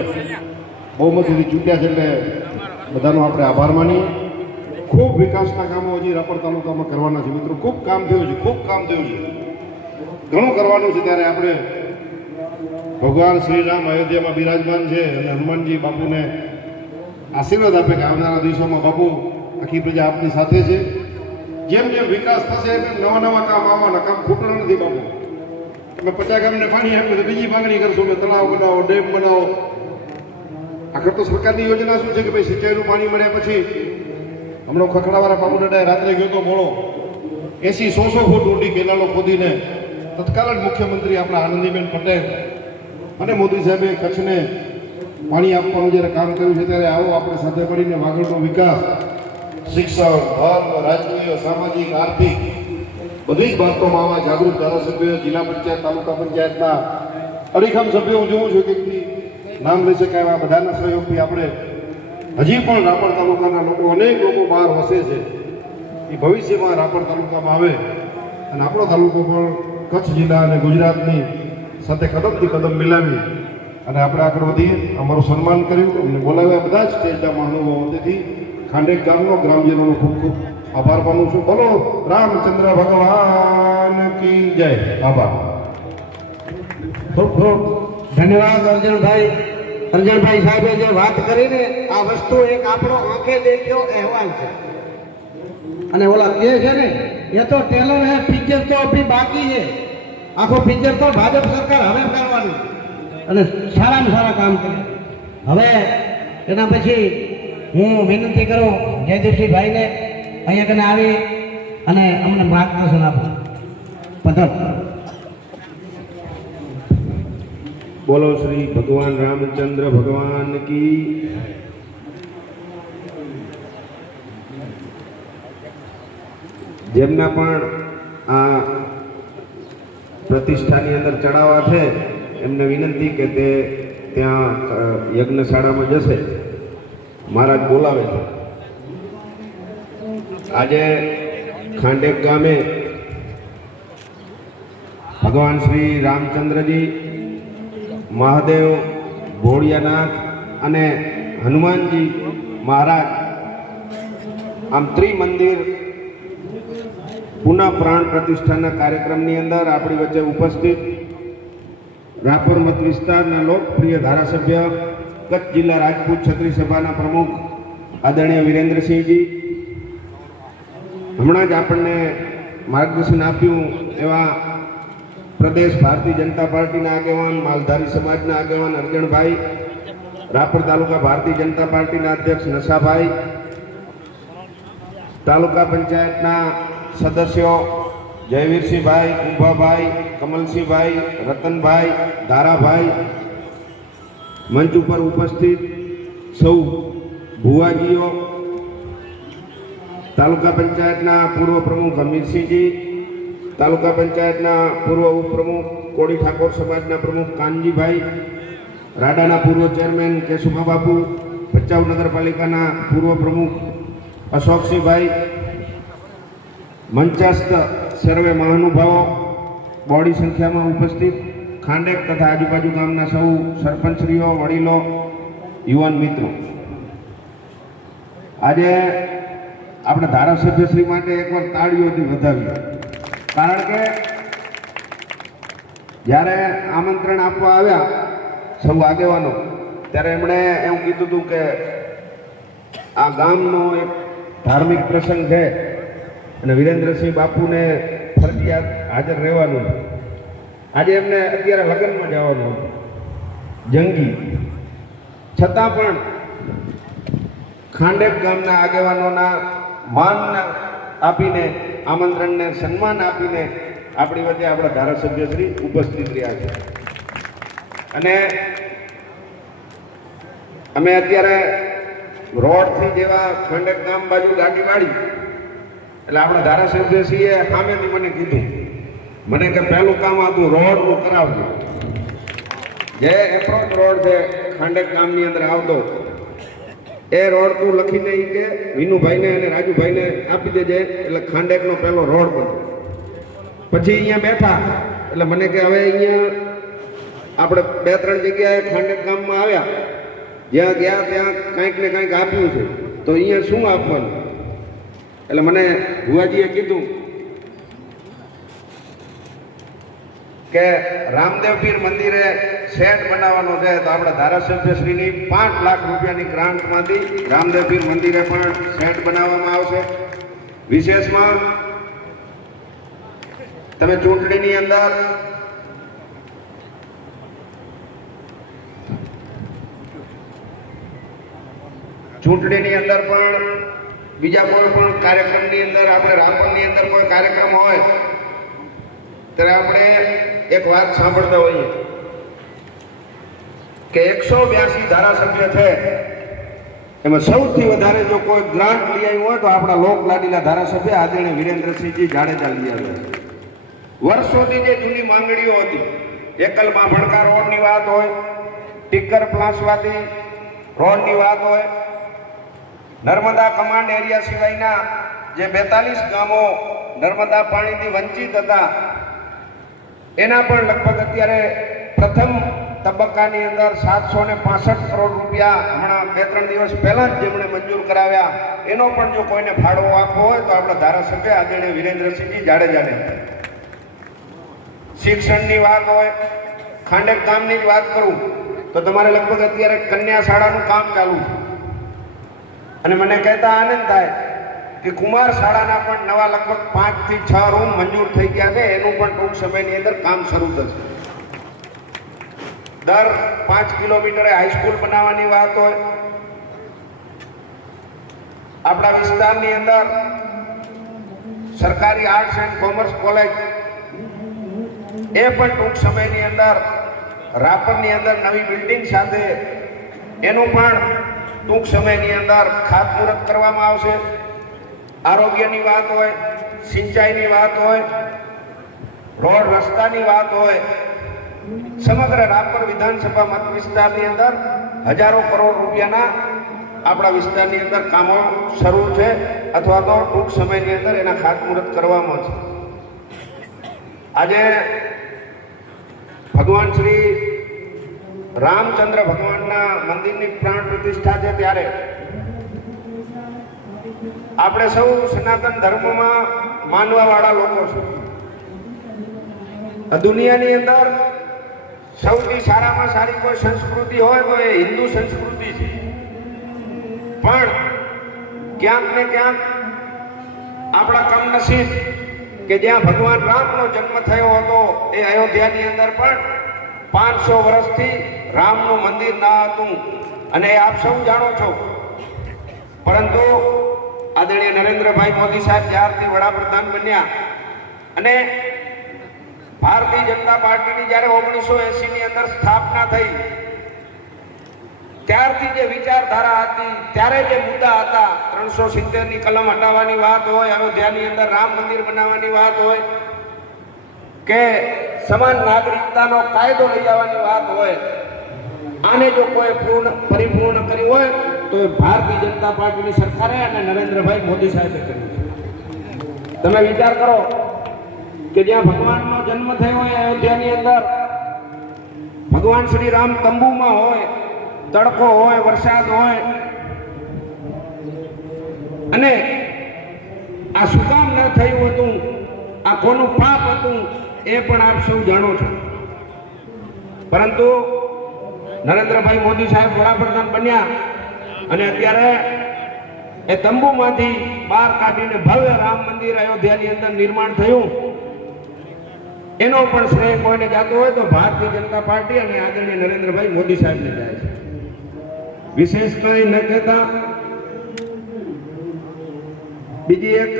બહુમતીથી ચૂંટ્યા છે, એટલે બધાનો આપણે આભાર માનીએ. ખૂબ વિકાસના કામો હજી રાપર તાલુકામાં કરવાના છે મિત્રો. ખૂબ કામ થયું છે, ખૂબ કામ થયું છે, ઘણું કરવાનું છે. ત્યારે આપણે ભગવાન શ્રી રામ અયોધ્યામાં બિરાજમાન છે અને હનુમાનજી બાપુને આશીર્વાદ આપે કે આવનારા દિવસોમાં બાપુ આખી પ્રજા આપની સાથે છે. જેમ જેમ વિકાસ થશે એમ નવા કામ આવવાના. કામ ખૂટવાનું નથી બાપુ. તમે 50 ગામને પાણી આપ્યું તો બીજી માંગણી કરશો કે તળાવ બનાવો, ડેમ બનાવો. આખર તો સરકારની યોજના શું છે કે ભાઈ સિંચાઈનું પાણી મળ્યા પછી, હમણાં ખખડાવાળા બાબુદાદાએ રાત્રે ગયો તો મોડો 80-100 ફૂટ ઊંડી કેનાલો ખોદીને તત્કાલીન મુખ્યમંત્રી આપણા આનંદીબેન પટેલ અને મોદી સાહેબે કચ્છને પાણી આપવાનું જ્યારે કામ કર્યું છે. ત્યારે આવો આપણે સાથે મળીને વાગડનો વિકાસ, શિક્ષણ, ધર્મ, રાજકીય, સામાજિક, આર્થિક બધી જ બાબતોમાં આવા જાગૃત ધારાસભ્યો, જિલ્લા પંચાયત, તાલુકા પંચાયતના અડીખમ સભ્યો હું જોઉં છું કે નામ લઈ શકાય એવા બધાના સહયોગથી આપણે હજી પણ રાપર તાલુકાના લોકો, અનેક લોકો બહાર વસે છે, એ ભવિષ્યમાં રાપર તાલુકામાં આવે અને આપણો તાલુકો પણ કચ્છ જિલ્લા અને ગુજરાતની સાથે કદમથી કદમ મિલાવી અને આપણે આગળ વધીએ. અમારું સન્માન કર્યું અને બોલાવ્યા બધા જ સ્ટેજના મહાનુભાવો. તેથી ખાંડેક ગામનો ગ્રામજનોનો ખૂબ ખૂબ આભાર માનું છું. બોલો રામચંદ્ર ભગવાન કી જય. આભાર. ખૂબ ખૂબ ધન્યવાદ અર્જુનભાઈ. અર્જુનભાઈ સાહેબે જે વાત કરીને આ વસ્તુ એક આપણો આંખે દેખ્યો અહેવાલ છે. અને ઓલા એ છે ને, એ તો ટેલર હે, પિક્ચર તો અભી બાકી છે. આખો પિક્ચર તો ભાજપ સરકાર હવે કરવાની અને સારામાં સારા કામ કરે. હવે એના પછી હું વિનંતી કરું જયદીપસિંહ ભાઈને અહીંયા કને આવી અને અમને માર્ગદર્શન આપો. પધારો. બોલો શ્રી ભગવાન રામચંદ્ર ભગવાન કી. જેમના પણ આ પ્રતિષ્ઠાની અંદર ચડાવવા છે એમને વિનંતી કે તે ત્યાં યજ્ઞશાળામાં જશે. મહારાજ બોલાવે છે. આજે ખાંડેક ગામે ભગવાન શ્રી રામચંદ્રજી, મહાદેવ, ભોળિયાનાથ અને હનુમાનજી મહારાજ આમ ત્રિમંદિર પુનઃ પ્રાણ પ્રતિષ્ઠાના કાર્યક્રમની અંદર આપણી વચ્ચે ઉપસ્થિત રાપર મત વિસ્તારના લોકપ્રિય ધારાસભ્ય, કચ્છ જિલ્લા રાજપૂત ક્ષત્રિય સભાના પ્રમુખ આદરણીય વિરેન્દ્રસિંહજી, હમણાં જ આપણને માર્ગદર્શન આપ્યું એવા પ્રદેશ ભારતીય જનતા પાર્ટીના આગેવાન, માલધારી સમાજના આગેવાન અરજણભાઈ, રાપર તાલુકા ભારતીય જનતા પાર્ટીના અધ્યક્ષ નશાભાઈ, તાલુકા પંચાયતના સદસ્યો જયવીરસિંહભાઈ, ઉભાભાઈ, કમલસિંહભાઈ, રતનભાઈ, ધારાભાઈ, મંચ ઉપર ઉપસ્થિત સૌ ભુવાજીઓ, તાલુકા પંચાયતના પૂર્વ પ્રમુખ અમીરસિંહજી, તાલુકા પંચાયતના પૂર્વ ઉપપ્રમુખ કોળી ઠાકોર સમાજના પ્રમુખ કાનજીભાઈ, રાડાના પૂર્વ ચેરમેન કેશુભા બાપુ, ભચાઉ નગરપાલિકાના પૂર્વ પ્રમુખ અશોકસિંહભાઈ, મંચસ્થ સર્વે મહાનુભાવો, બોડી સંખ્યામાં ઉપસ્થિત ખાંડેક તથા આજુબાજુ ગામના સૌ સરપંચશ્રીઓ, વડીલો, યુવાન મિત્રો, આજે આપણે ધારાસભ્યશ્રી માટે એકવાર તાળીઓથી વધાવીએ. કારણ કે જ્યારે આમંત્રણ આપવા આવ્યા સૌ આગેવાનો ત્યારે એમણે એમ કીધું હતું કે આ ગામનો એક ધાર્મિક પ્રસંગ છે અને વિરેન્દ્રસિંહ બાપુને ફરજિયાત હાજર રહેવાનું. આજે એમને અત્યારે લગ્નમાં જવાનું જંગી, છતાં પણ ખાંડેક ગામના આગેવાનોના માન આપીને, આમંત્રણને સન્માન આપીને આપણી વચ્ચે આપણા ધારાસભ્યશ્રી ઉપસ્થિત રહ્યા છે. અને અમે અત્યારે રોડથી જેવા ખાંડેક ગામ બાજુ ગાડી વાળી એટલે આપણા ધારાસભ્યશ્રીએ સામેથી મને કીધું, મને કે પહેલું કામ હતું રોડનું કરાવજો. જે એપ્રોચ રોડ છે ખાંડેક ગામની અંદર આવતો એ રોડ તું લખીને ઈ કે વિનુભાઈને અને રાજુભાઈને આપી દેજે એટલે ખાંડેકનો પહેલો રોડ બન્યો. પછી અહીંયા બેઠા એટલે મને કે હવે અહીંયા આપણે 2-3 જગ્યાએ ખાંડેક ગામમાં આવ્યા, જ્યાં ગયા ત્યાં કંઈક ને કંઈક આપ્યું છે, તો અહીંયા શું આપવાનું? એટલે મને ભુવાજીએ કીધું કે રામદેવ પીર મંદિરે શેડ બનાવવાનો છે, તો આપણા ધારાસભ્યશ્રીની 5 લાખ રૂપિયાની ગ્રાન્ટમાંથી રામદેવ પીર મંદિરે પણ શેડ બનાવવામાં આવશે. વિશેષમાં તમે ચૂંટણીની અંદર પણ બીજા કોઈ પણ કાર્યક્રમની અંદર આપણે રાપરની અંદર કોઈ કાર્યક્રમ હોય ત્યારે આપણે એક વાત સાંભળતા હોઈએ કે 182 ધારાસભ્ય છે, એમાં સૌથી વધારે જો કોઈ ગ્રાન્ટ લઈ આવ્યું હોય તો આપણા લોકલાડીલા ધારાસભ્ય આદરણીય વિરેન્દ્રસિંહજી જાડેજા લઈ આવ્યા છે. વર્ષોથી જે જૂની માંગણીઓ હતી, એકલમાં ભણકા રોડની વાત હોય, ટીકર પ્લાસવાથી રોડની વાત હોય, નર્મદા કમાન્ડ એરિયા સિવાયના જે 42 ગામો નર્મદા પાણીથી વંચિત હતા એના પણ લગભગ અત્યારે પ્રથમ તબક્કાની અંદર 765 કરોડ રૂપિયા હમણાં 2-3 દિવસ પહેલા જ જેમણે મંજૂર કરાવ્યા, એનો પણ જો કોઈને ફાળો આપવો હોય તો આપણા ધારાસભ્ય આદરણીય વિરેન્દ્રસિંહજી જાડેજાને. શિક્ષણની વાત હોય, ખાંડેક ગામની જ વાત કરું તો તમારે લગભગ અત્યારે કન્યા શાળાનું કામ ચાલુ છે અને મને કહેતા આનંદ થાય કે કુમાર શાળાના પણ નવા લગભગ 5 થી 6 રૂમ મંજૂર થઈ ગયા છે, એનું પણ ટૂંક સમયની અંદર કામ શરૂ થશે. દર 5 કિલોમીટરે હાઈસ્કૂલ બનાવવાની વાત હોય, આપણા વિસ્તારની અંદર સરકારી આર્ટ્સ એન્ડ કોમર્સ કોલેજ એ પણ ટૂંક સમયની અંદર રાપરની અંદર નવી બિલ્ડિંગ સાથે એનું પણ ટૂંક સમયની અંદર ખાતમુહૂર્ત કરવામાં આવશે. આરોગ્યની વાત હોય, સિંચાઈની વાત હોય, રોડ રસ્તાની વાત હોય, સમગ્ર રાપર વિધાનસભા મત વિસ્તારની અંદર હજારો કરોડ રૂપિયાના આપણા વિસ્તારની અંદર કામો શરૂ છે અથવા તો ટૂંક સમયની અંદર એના ખાતમુહૂર્ત કરવામાં છે. આજે ભગવાન શ્રી રામચંદ્ર ભગવાનના મંદિરની પ્રાણ પ્રતિષ્ઠા છે ત્યારે આપણે સૌ સનાતન ધર્મમાં માનવાવાળા લોકો છે. દુનિયાની અંદર સૌથી સારામાં સારી કોઈ સંસ્કૃતિ હોય તો એ હિન્દુ સંસ્કૃતિ છે. પણ ક્યાંક ને ક્યાંક આપણા કમનસીબ કે જ્યાં ભગવાન રામનો જન્મ થયો હતો એ અયોધ્યાની અંદર પણ 500 વર્ષથી રામનું મંદિર ના હતું અને આપ સૌ જાણો છો. પરંતુ આદરણીય નરેન્દ્રભાઈ મોદી સાહેબ જ્યારથી વડાપ્રધાન બન્યા અને ભારતીય જનતા પાર્ટીની જ્યારે 1980ની અંદર સ્થાપના થઈ ત્યારથી જે વિચારધારા હતી, ત્યારે જે મુદ્દા હતા, 370ની કલમ હટાવવાની વાત હોય, અયોધ્યાની અંદર રામ મંદિર બનાવવાની વાત હોય કે સમાન નાગરિકતાનો કાયદો લઈ આવવાની વાત હોય, આને જો કોઈ પરિપૂર્ણ કર્યું હોય તો એ ભારતીય જનતા પાર્ટીની સરકારે અને નરેન્દ્રભાઈ મોદી સાહેબે કર્યું છે. તમે વિચાર કરો કે જ્યાં ભગવાનનો જન્મ થયો હોય અયોધ્યાની અંદર, ભગવાન શ્રી રામ તંબુમાં હોય, તડકો હોય, વરસાદ હોય, અને આ શું કામ ન થયું હતું, આ કોનું પાપ હતું એ પણ આપ સૌ જાણો છો. પરંતુ નરેન્દ્રભાઈ મોદી સાહેબ વડાપ્રધાન બન્યા અને અત્યારે એ તંબુમાંથી બહાર કાઢીને ભવ્ય રામ મંદિર અયોધ્યાની અંદર નિર્માણ થયું. એનો પણ શ્રેય કોઈને જાતો હોય તો ભારતીય જનતા પાર્ટી અને આદરણીય નરેન્દ્રભાઈ મોદી સાહેબને જાય છે. વિશેષ કંઈ ન કહેતા બીજી એક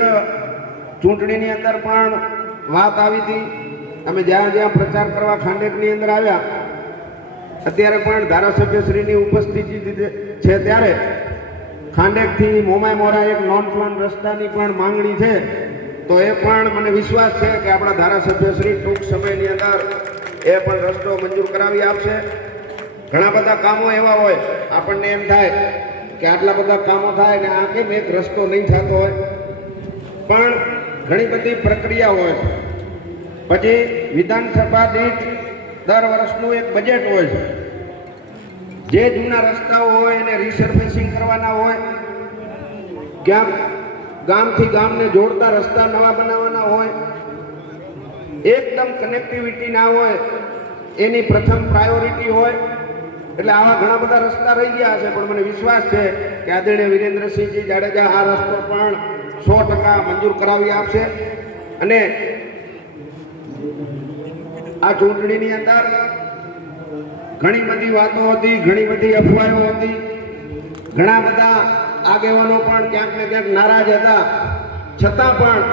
ચૂંટણીની અંદર પણ વાત આવી હતી. અમે જ્યાં જ્યાં પ્રચાર કરવા ખાંડેકની અંદર આવ્યા, અત્યારે પણ ધારાસભ્યશ્રીની ઉપસ્થિતિ છે ત્યારે ખાંડેકથી મોમાય મોરા એક નોન પ્લાન રસ્તાની પણ માંગણી છે. તો એ પણ મને વિશ્વાસ છે કે આપણા ધારાસભ્યશ્રી ટૂંક સમયની અંદર એ પણ રસ્તો મંજૂર કરાવી આપશે. ઘણા બધા કામો એવા હોય આપણને એમ થાય કે આટલા બધા કામો થાય ને આ કેમ એક રસ્તો નહીં થતો હોય, પણ ઘણી બધી પ્રક્રિયા હોય છે. પછી વિધાનસભા દીઠ દર વર્ષનું એક બજેટ હોય છે. જે જૂના રસ્તાઓ હોય એને રિસર્ફેસિંગ કરવાના હોય, ક્યાંક ગામથી ગામને જોડતા રસ્તા નવા બનાવવાના હોય, એકદમ કનેક્ટિવિટી ના હોય એની પ્રથમ પ્રાયોરિટી હોય. એટલે આવા ઘણા બધા રસ્તા રહી ગયા છે, પણ મને વિશ્વાસ છે કે આદરણીય વિરેન્દ્રસિંહજી જાડેજા આ રસ્તો પણ 100% મંજૂર કરાવી આપશે. અને આ ચૂંટણીની અંદર ઘણી બધી વાતો હતી, ઘણી બધી અફવાઓ હતી, ઘણા બધા આગેવાનો પણ ક્યાંક ને ક્યાંક નારાજ હતા. છતાં પણ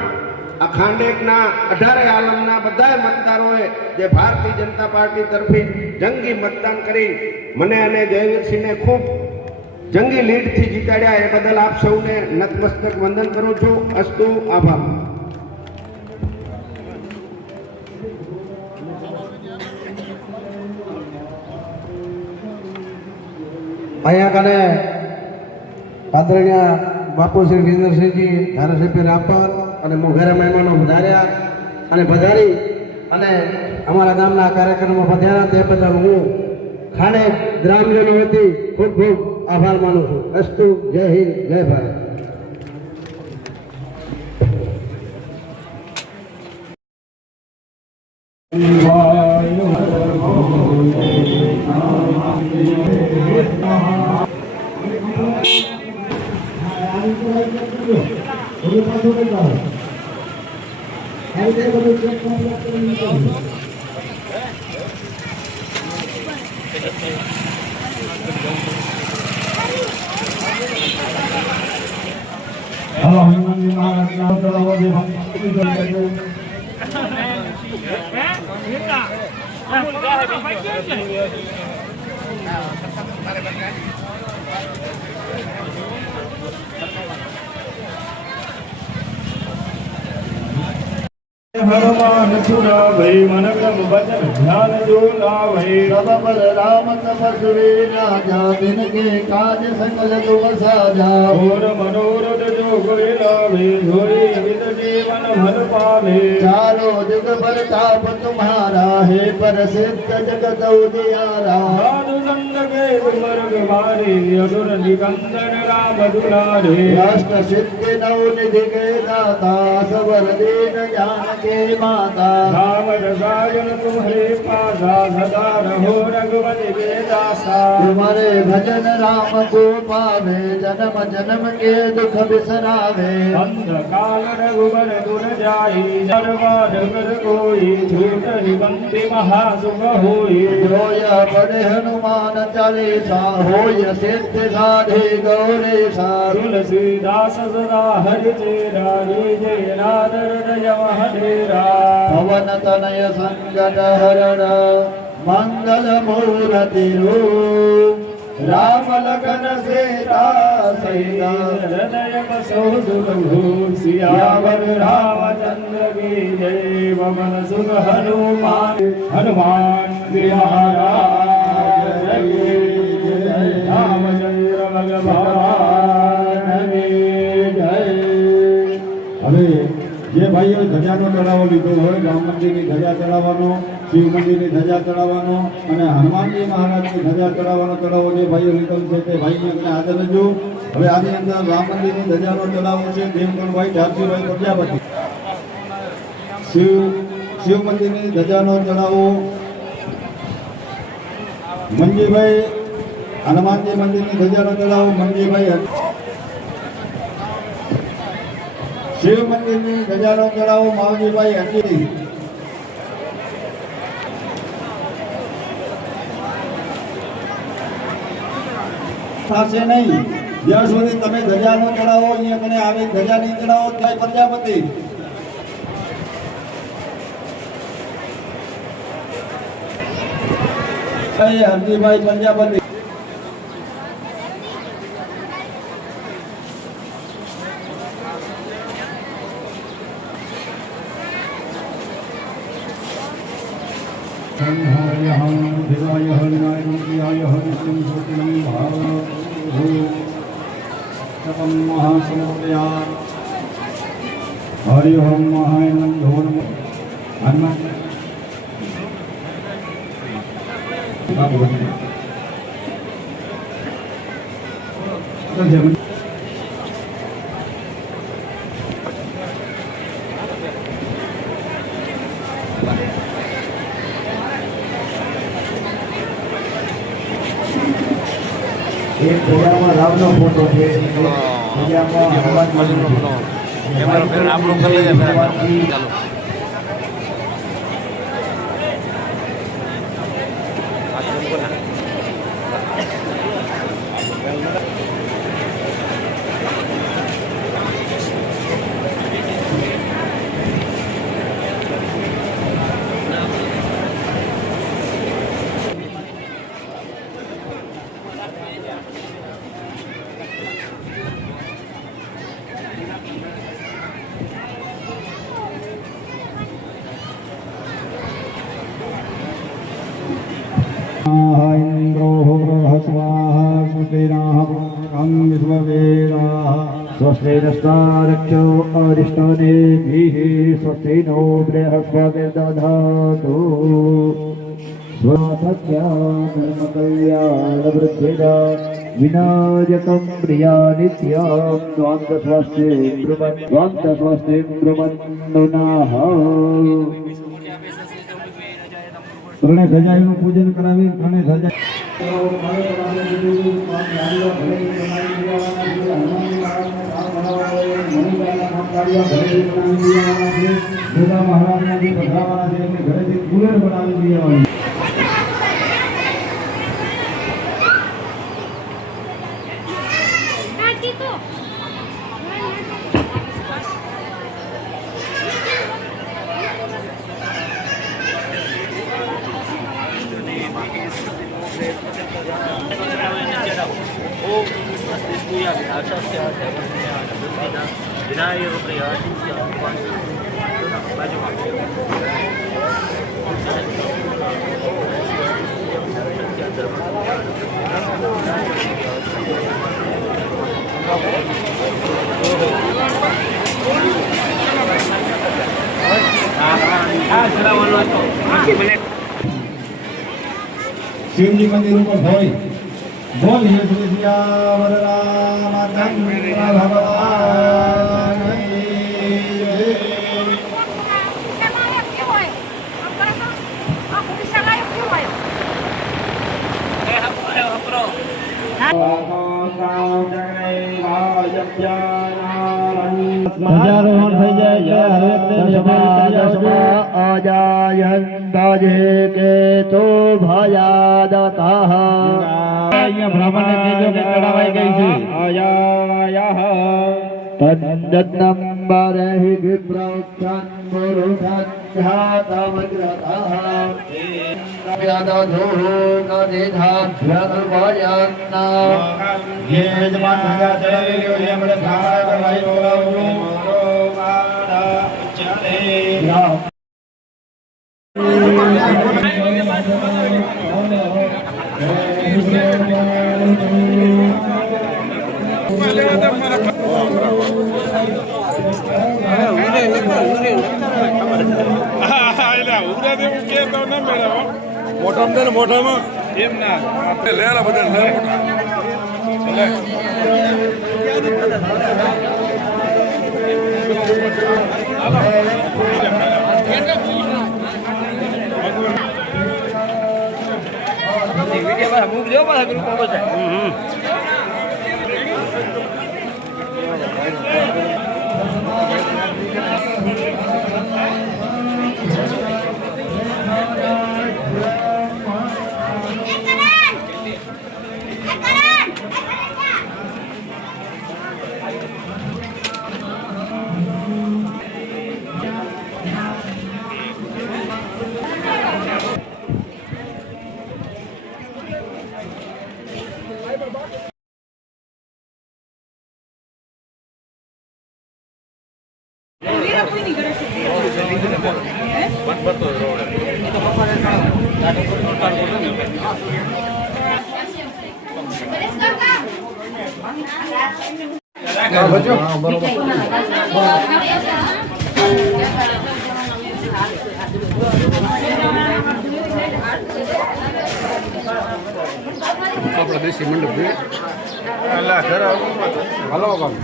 આ ખાંડેકના 18 આલમના બધા મતદારોએ જે ભારતીય જનતા પાર્ટી તરફી જંગી મતદાન કરી મને અને જયવીરસિંહને ખૂબ જંગી લીડથી જીતાડ્યા, એ બદલ આપ સૌને નતમસ્તક વંદન કરું છું. અસ્તુ, આભાર. અહીંયા કને આદરણીય બાપુ શ્રી વિરેન્દ્રસિંહજી ધારાસભ્ય રાપર અને મોઘેરા મહેમાનો વધાર્યા અને વધારી અને અમારા ગામના કાર્યક્રમમાં પધાર્યા, તે બદલ હું ખાંડેક ગ્રામજનો વતી ખૂબ ખૂબ આભાર માનું છું. અસ્તુ, જય હિન્દ, જય ભારત. હલો હનુમાનજી મહારાજ હનુમાન છુરા ભઈ મનક્રમ વચન ધ્યાન જો લાવઈ રબ પર રામ તપસ્વી ના જા દિન કે કાજ સંગલ તુમ સાજા ઓર મનોરથ જો કોઈ લાવે જોઈ વિદ જીવન ભર પાવે ચારો જગ પર તાપ तुम्हारा है पर सिद्ध जगत उजियारा साधु संत के दुर्ग वारे असुर निकंदन राम दुलारे राष्ट्र सिद्धि नव निधि के दाता सबर दीन जान के माता राम रसायन तुम्हारे पासा सदा रहो रघुपति के दासा तुम्हारे भजन राम को पावे जन्म जन्म के दुख बिसरावे अंधकाल रघुबर दूर जाई दरबार कर कोई झूठ निबंधि महासुख होई जोय पढ़े हनुमान चालीसा होय सिद्ध साधे गौरीसा तुलसीदास सदा हरि चेरा जय नादर जय हरेरा पवन तनय संकट हरण मंगल मूर्ति रूप राम लखन सीता सहित हृदय बसो सुख सियावर रामचंद्र की जय पवन सुख हनुमान हनुमान महाराज की जय रामचंद्र भगवान की जय। હવે જે ભાઈઓ ધજાનો ચડાવો લીધો હોય રામ મંદિરની ધજા ચડાવવાનો શિવ મંદિરની ધજા ચડાવવાનો અને હનુમાનજી મહારાજની ધજા ચડાવવાનો ચડાવો જે ભાઈઓ લીધો છે તે ભાઈ અમને હાજર રહેજો। હવે આની અંદર રામ મંદિરની ધજાનો ચડાવો છે દેવગણભાઈ ઝારજીભાઈ પ્રજાપતિ શિવ મંદિરની ધજાનો ચડાવો મંજીભાઈ હનુમાનજી મંદિરની ધજાનો ચડાવો મંજીભાઈ શિવ મંદિરની ધજાનો ચડાવો માવજીભાઈ હજી થશે નહીં જ્યાં સુધી તમે ધજાનો ચડાવો અહીંયા કને આવે ધજા નહીં ચડાવો ત્યાં પ્રજાપતિ હરજીભાઈ પ્રજાપતિ देवाय हरिनाय रूपियाय हरिसिं सुतिं भावो तपं महासमोदया हरि ओम महानंदो नमो हनुमान एक प्रजाમાં રામનો ફોટો છે પ્રજામાં હનુમાન કેમેરો ફેર આપણો કરી લેજે ચાલો इंद्रो बृहस्वाहा सुतेनाः विश्ववेदाः स्वस्ति नस्तारक्षो अरिष्टनेभिः स्वस्ति नो बृहस्पतिर्दधातु स्वसत्याधर्मकल्याणवृद्धिदा विनायकं प्रिया नित्यं स्वान्तस्वस्ति ब्रुवन्नुनाः ત્રણે ધજાઈનું પૂજન કરાવી ત્રણે ધજા મહારાજના જે પધરાવાના છે એમને ઘરેથી કુલેર બનાવી દેવાની શિવજી મંદિર ઉપર હોય બોલીએ શ્રી સિયાવર રામચંદ્ર ભગવાન ધ્વજારોહણ થઈ જાય અજાયંતાજે કેતો ભયાદતઃ અહીંયા બ્રાહ્મણને કહેજો કે ચડાવાઈ ગઈ છે તદ્દત્તંબરહિ વિપ્રવક્ષન ગુરુધન ધ્યાતમગ્રતઃ યદધો નદિધાભ્યર્ભયન્ના જે યજમાન ધજા ચડાવી લ્યો એ મને બ્રાહ્મણ કરાઈ બોલાવજો મોઢામાં એમ ના લેલા બધા આપણા દેશી મંડપ હાલો કામ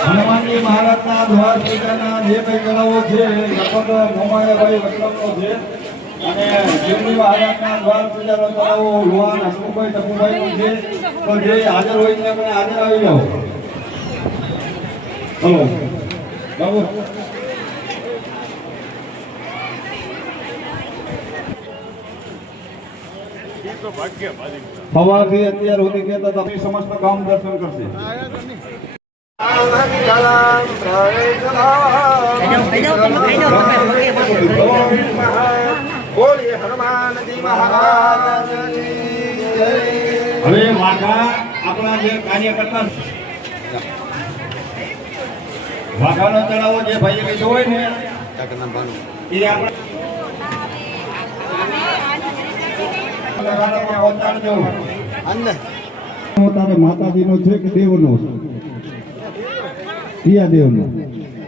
હનુમાનજી મહારાજના દ્વાર પૂજાના જે કઈ કરાવો છે લગભગ મોમાયાભાઈ વસલમનો છે અને શિવજી મહારાજના દ્વાર પૂજાનો કરાવો લુહાણ હસમુખભાઈ ટપુભાઈનો છે તો જે હાજર હોય છે મને હાજર આવી જાઓ. હલો બાબુ સવારથી અત્યાર સુધી કહેતા તમે સમસ્ત કામ દર્શન કરશે. બોલીએ હનુમાન હનુમાનજી મહારાજની જય. હવે વાઘા આપણા જે કાર્યકર્તા વાઘાનો ચડાવો જે ભાઈ કીધું હોય ને એ આપણે પહોંચાડજો. તારે માતાજીનો છે કે દેવનો છે? કયા દેવનો?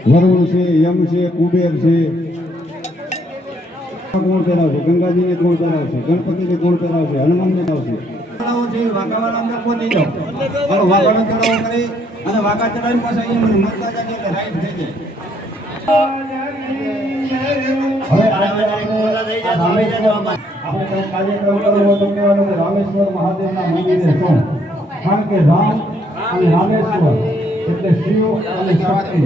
વરુણ છે, યમ છે, કુબેર છે. કોણ પહેરાવશે? ગંગાજીને કોણ પહેરાવશે? ગણપતિને કોણ પહેરાવશે? હનુમાનને આવશે. ચડાવો છે વાઘાવાળા અંદર પહોંચી જાઓ. પણ વાઘાનો ચડાવો કરી અને વાઘા ચડાવીને પાછા અહીંયા મને મતદાર જાય એટલે રાઈટ થઈ જાય. હવે આપણે કંઈક કાર્યક્રમ કરવો હોય તો કહેવાનું કે રામેશ્વર મહાદેવના મંદિરે છો. કારણ કે રામ અને રામેશ્વર એટલે શિવ અને શક્તિ.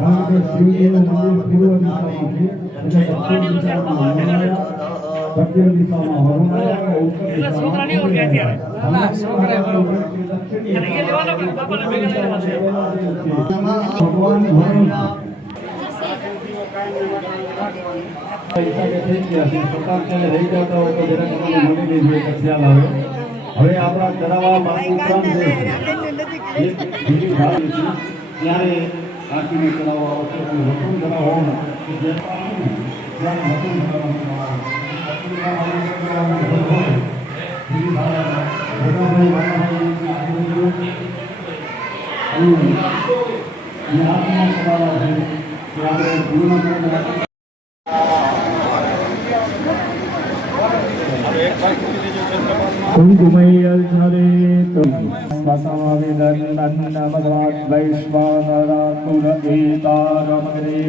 કારણ કે શિવજીનું મંદિર પૂર્વ દિશામાં છે, એટલે દક્ષિણ દિશામાં હનુમાયા, દક્ષિણ દિશામાં હનુમાયા અને ઉત્તર દિશામાં ભગવાન વરુણ રહી જતા હોય તો જરાક તમને મળી લેજો એટલે ખ્યાલ આવે. હવે આપણા ચડાવવા બાજુ ઉપરાંત છે એક બીજી ભાગ છે, ત્યારે કાકીને ચડાવવા આવશે અને વસુલ ચડાવવાનું કે જ્યાં વસુલ ચડાવવામાં આવે. બીજી ભાગ ભોગાભાઈ વાલાભાઈ હાથમાં ચડાવવા છે કે આપણે ગુરુના કુંકુમૈયલ ધરે સ્વસમાવિદન્નમદ્વાદ વૈશ્વાનરાતુર એતારમગ્રે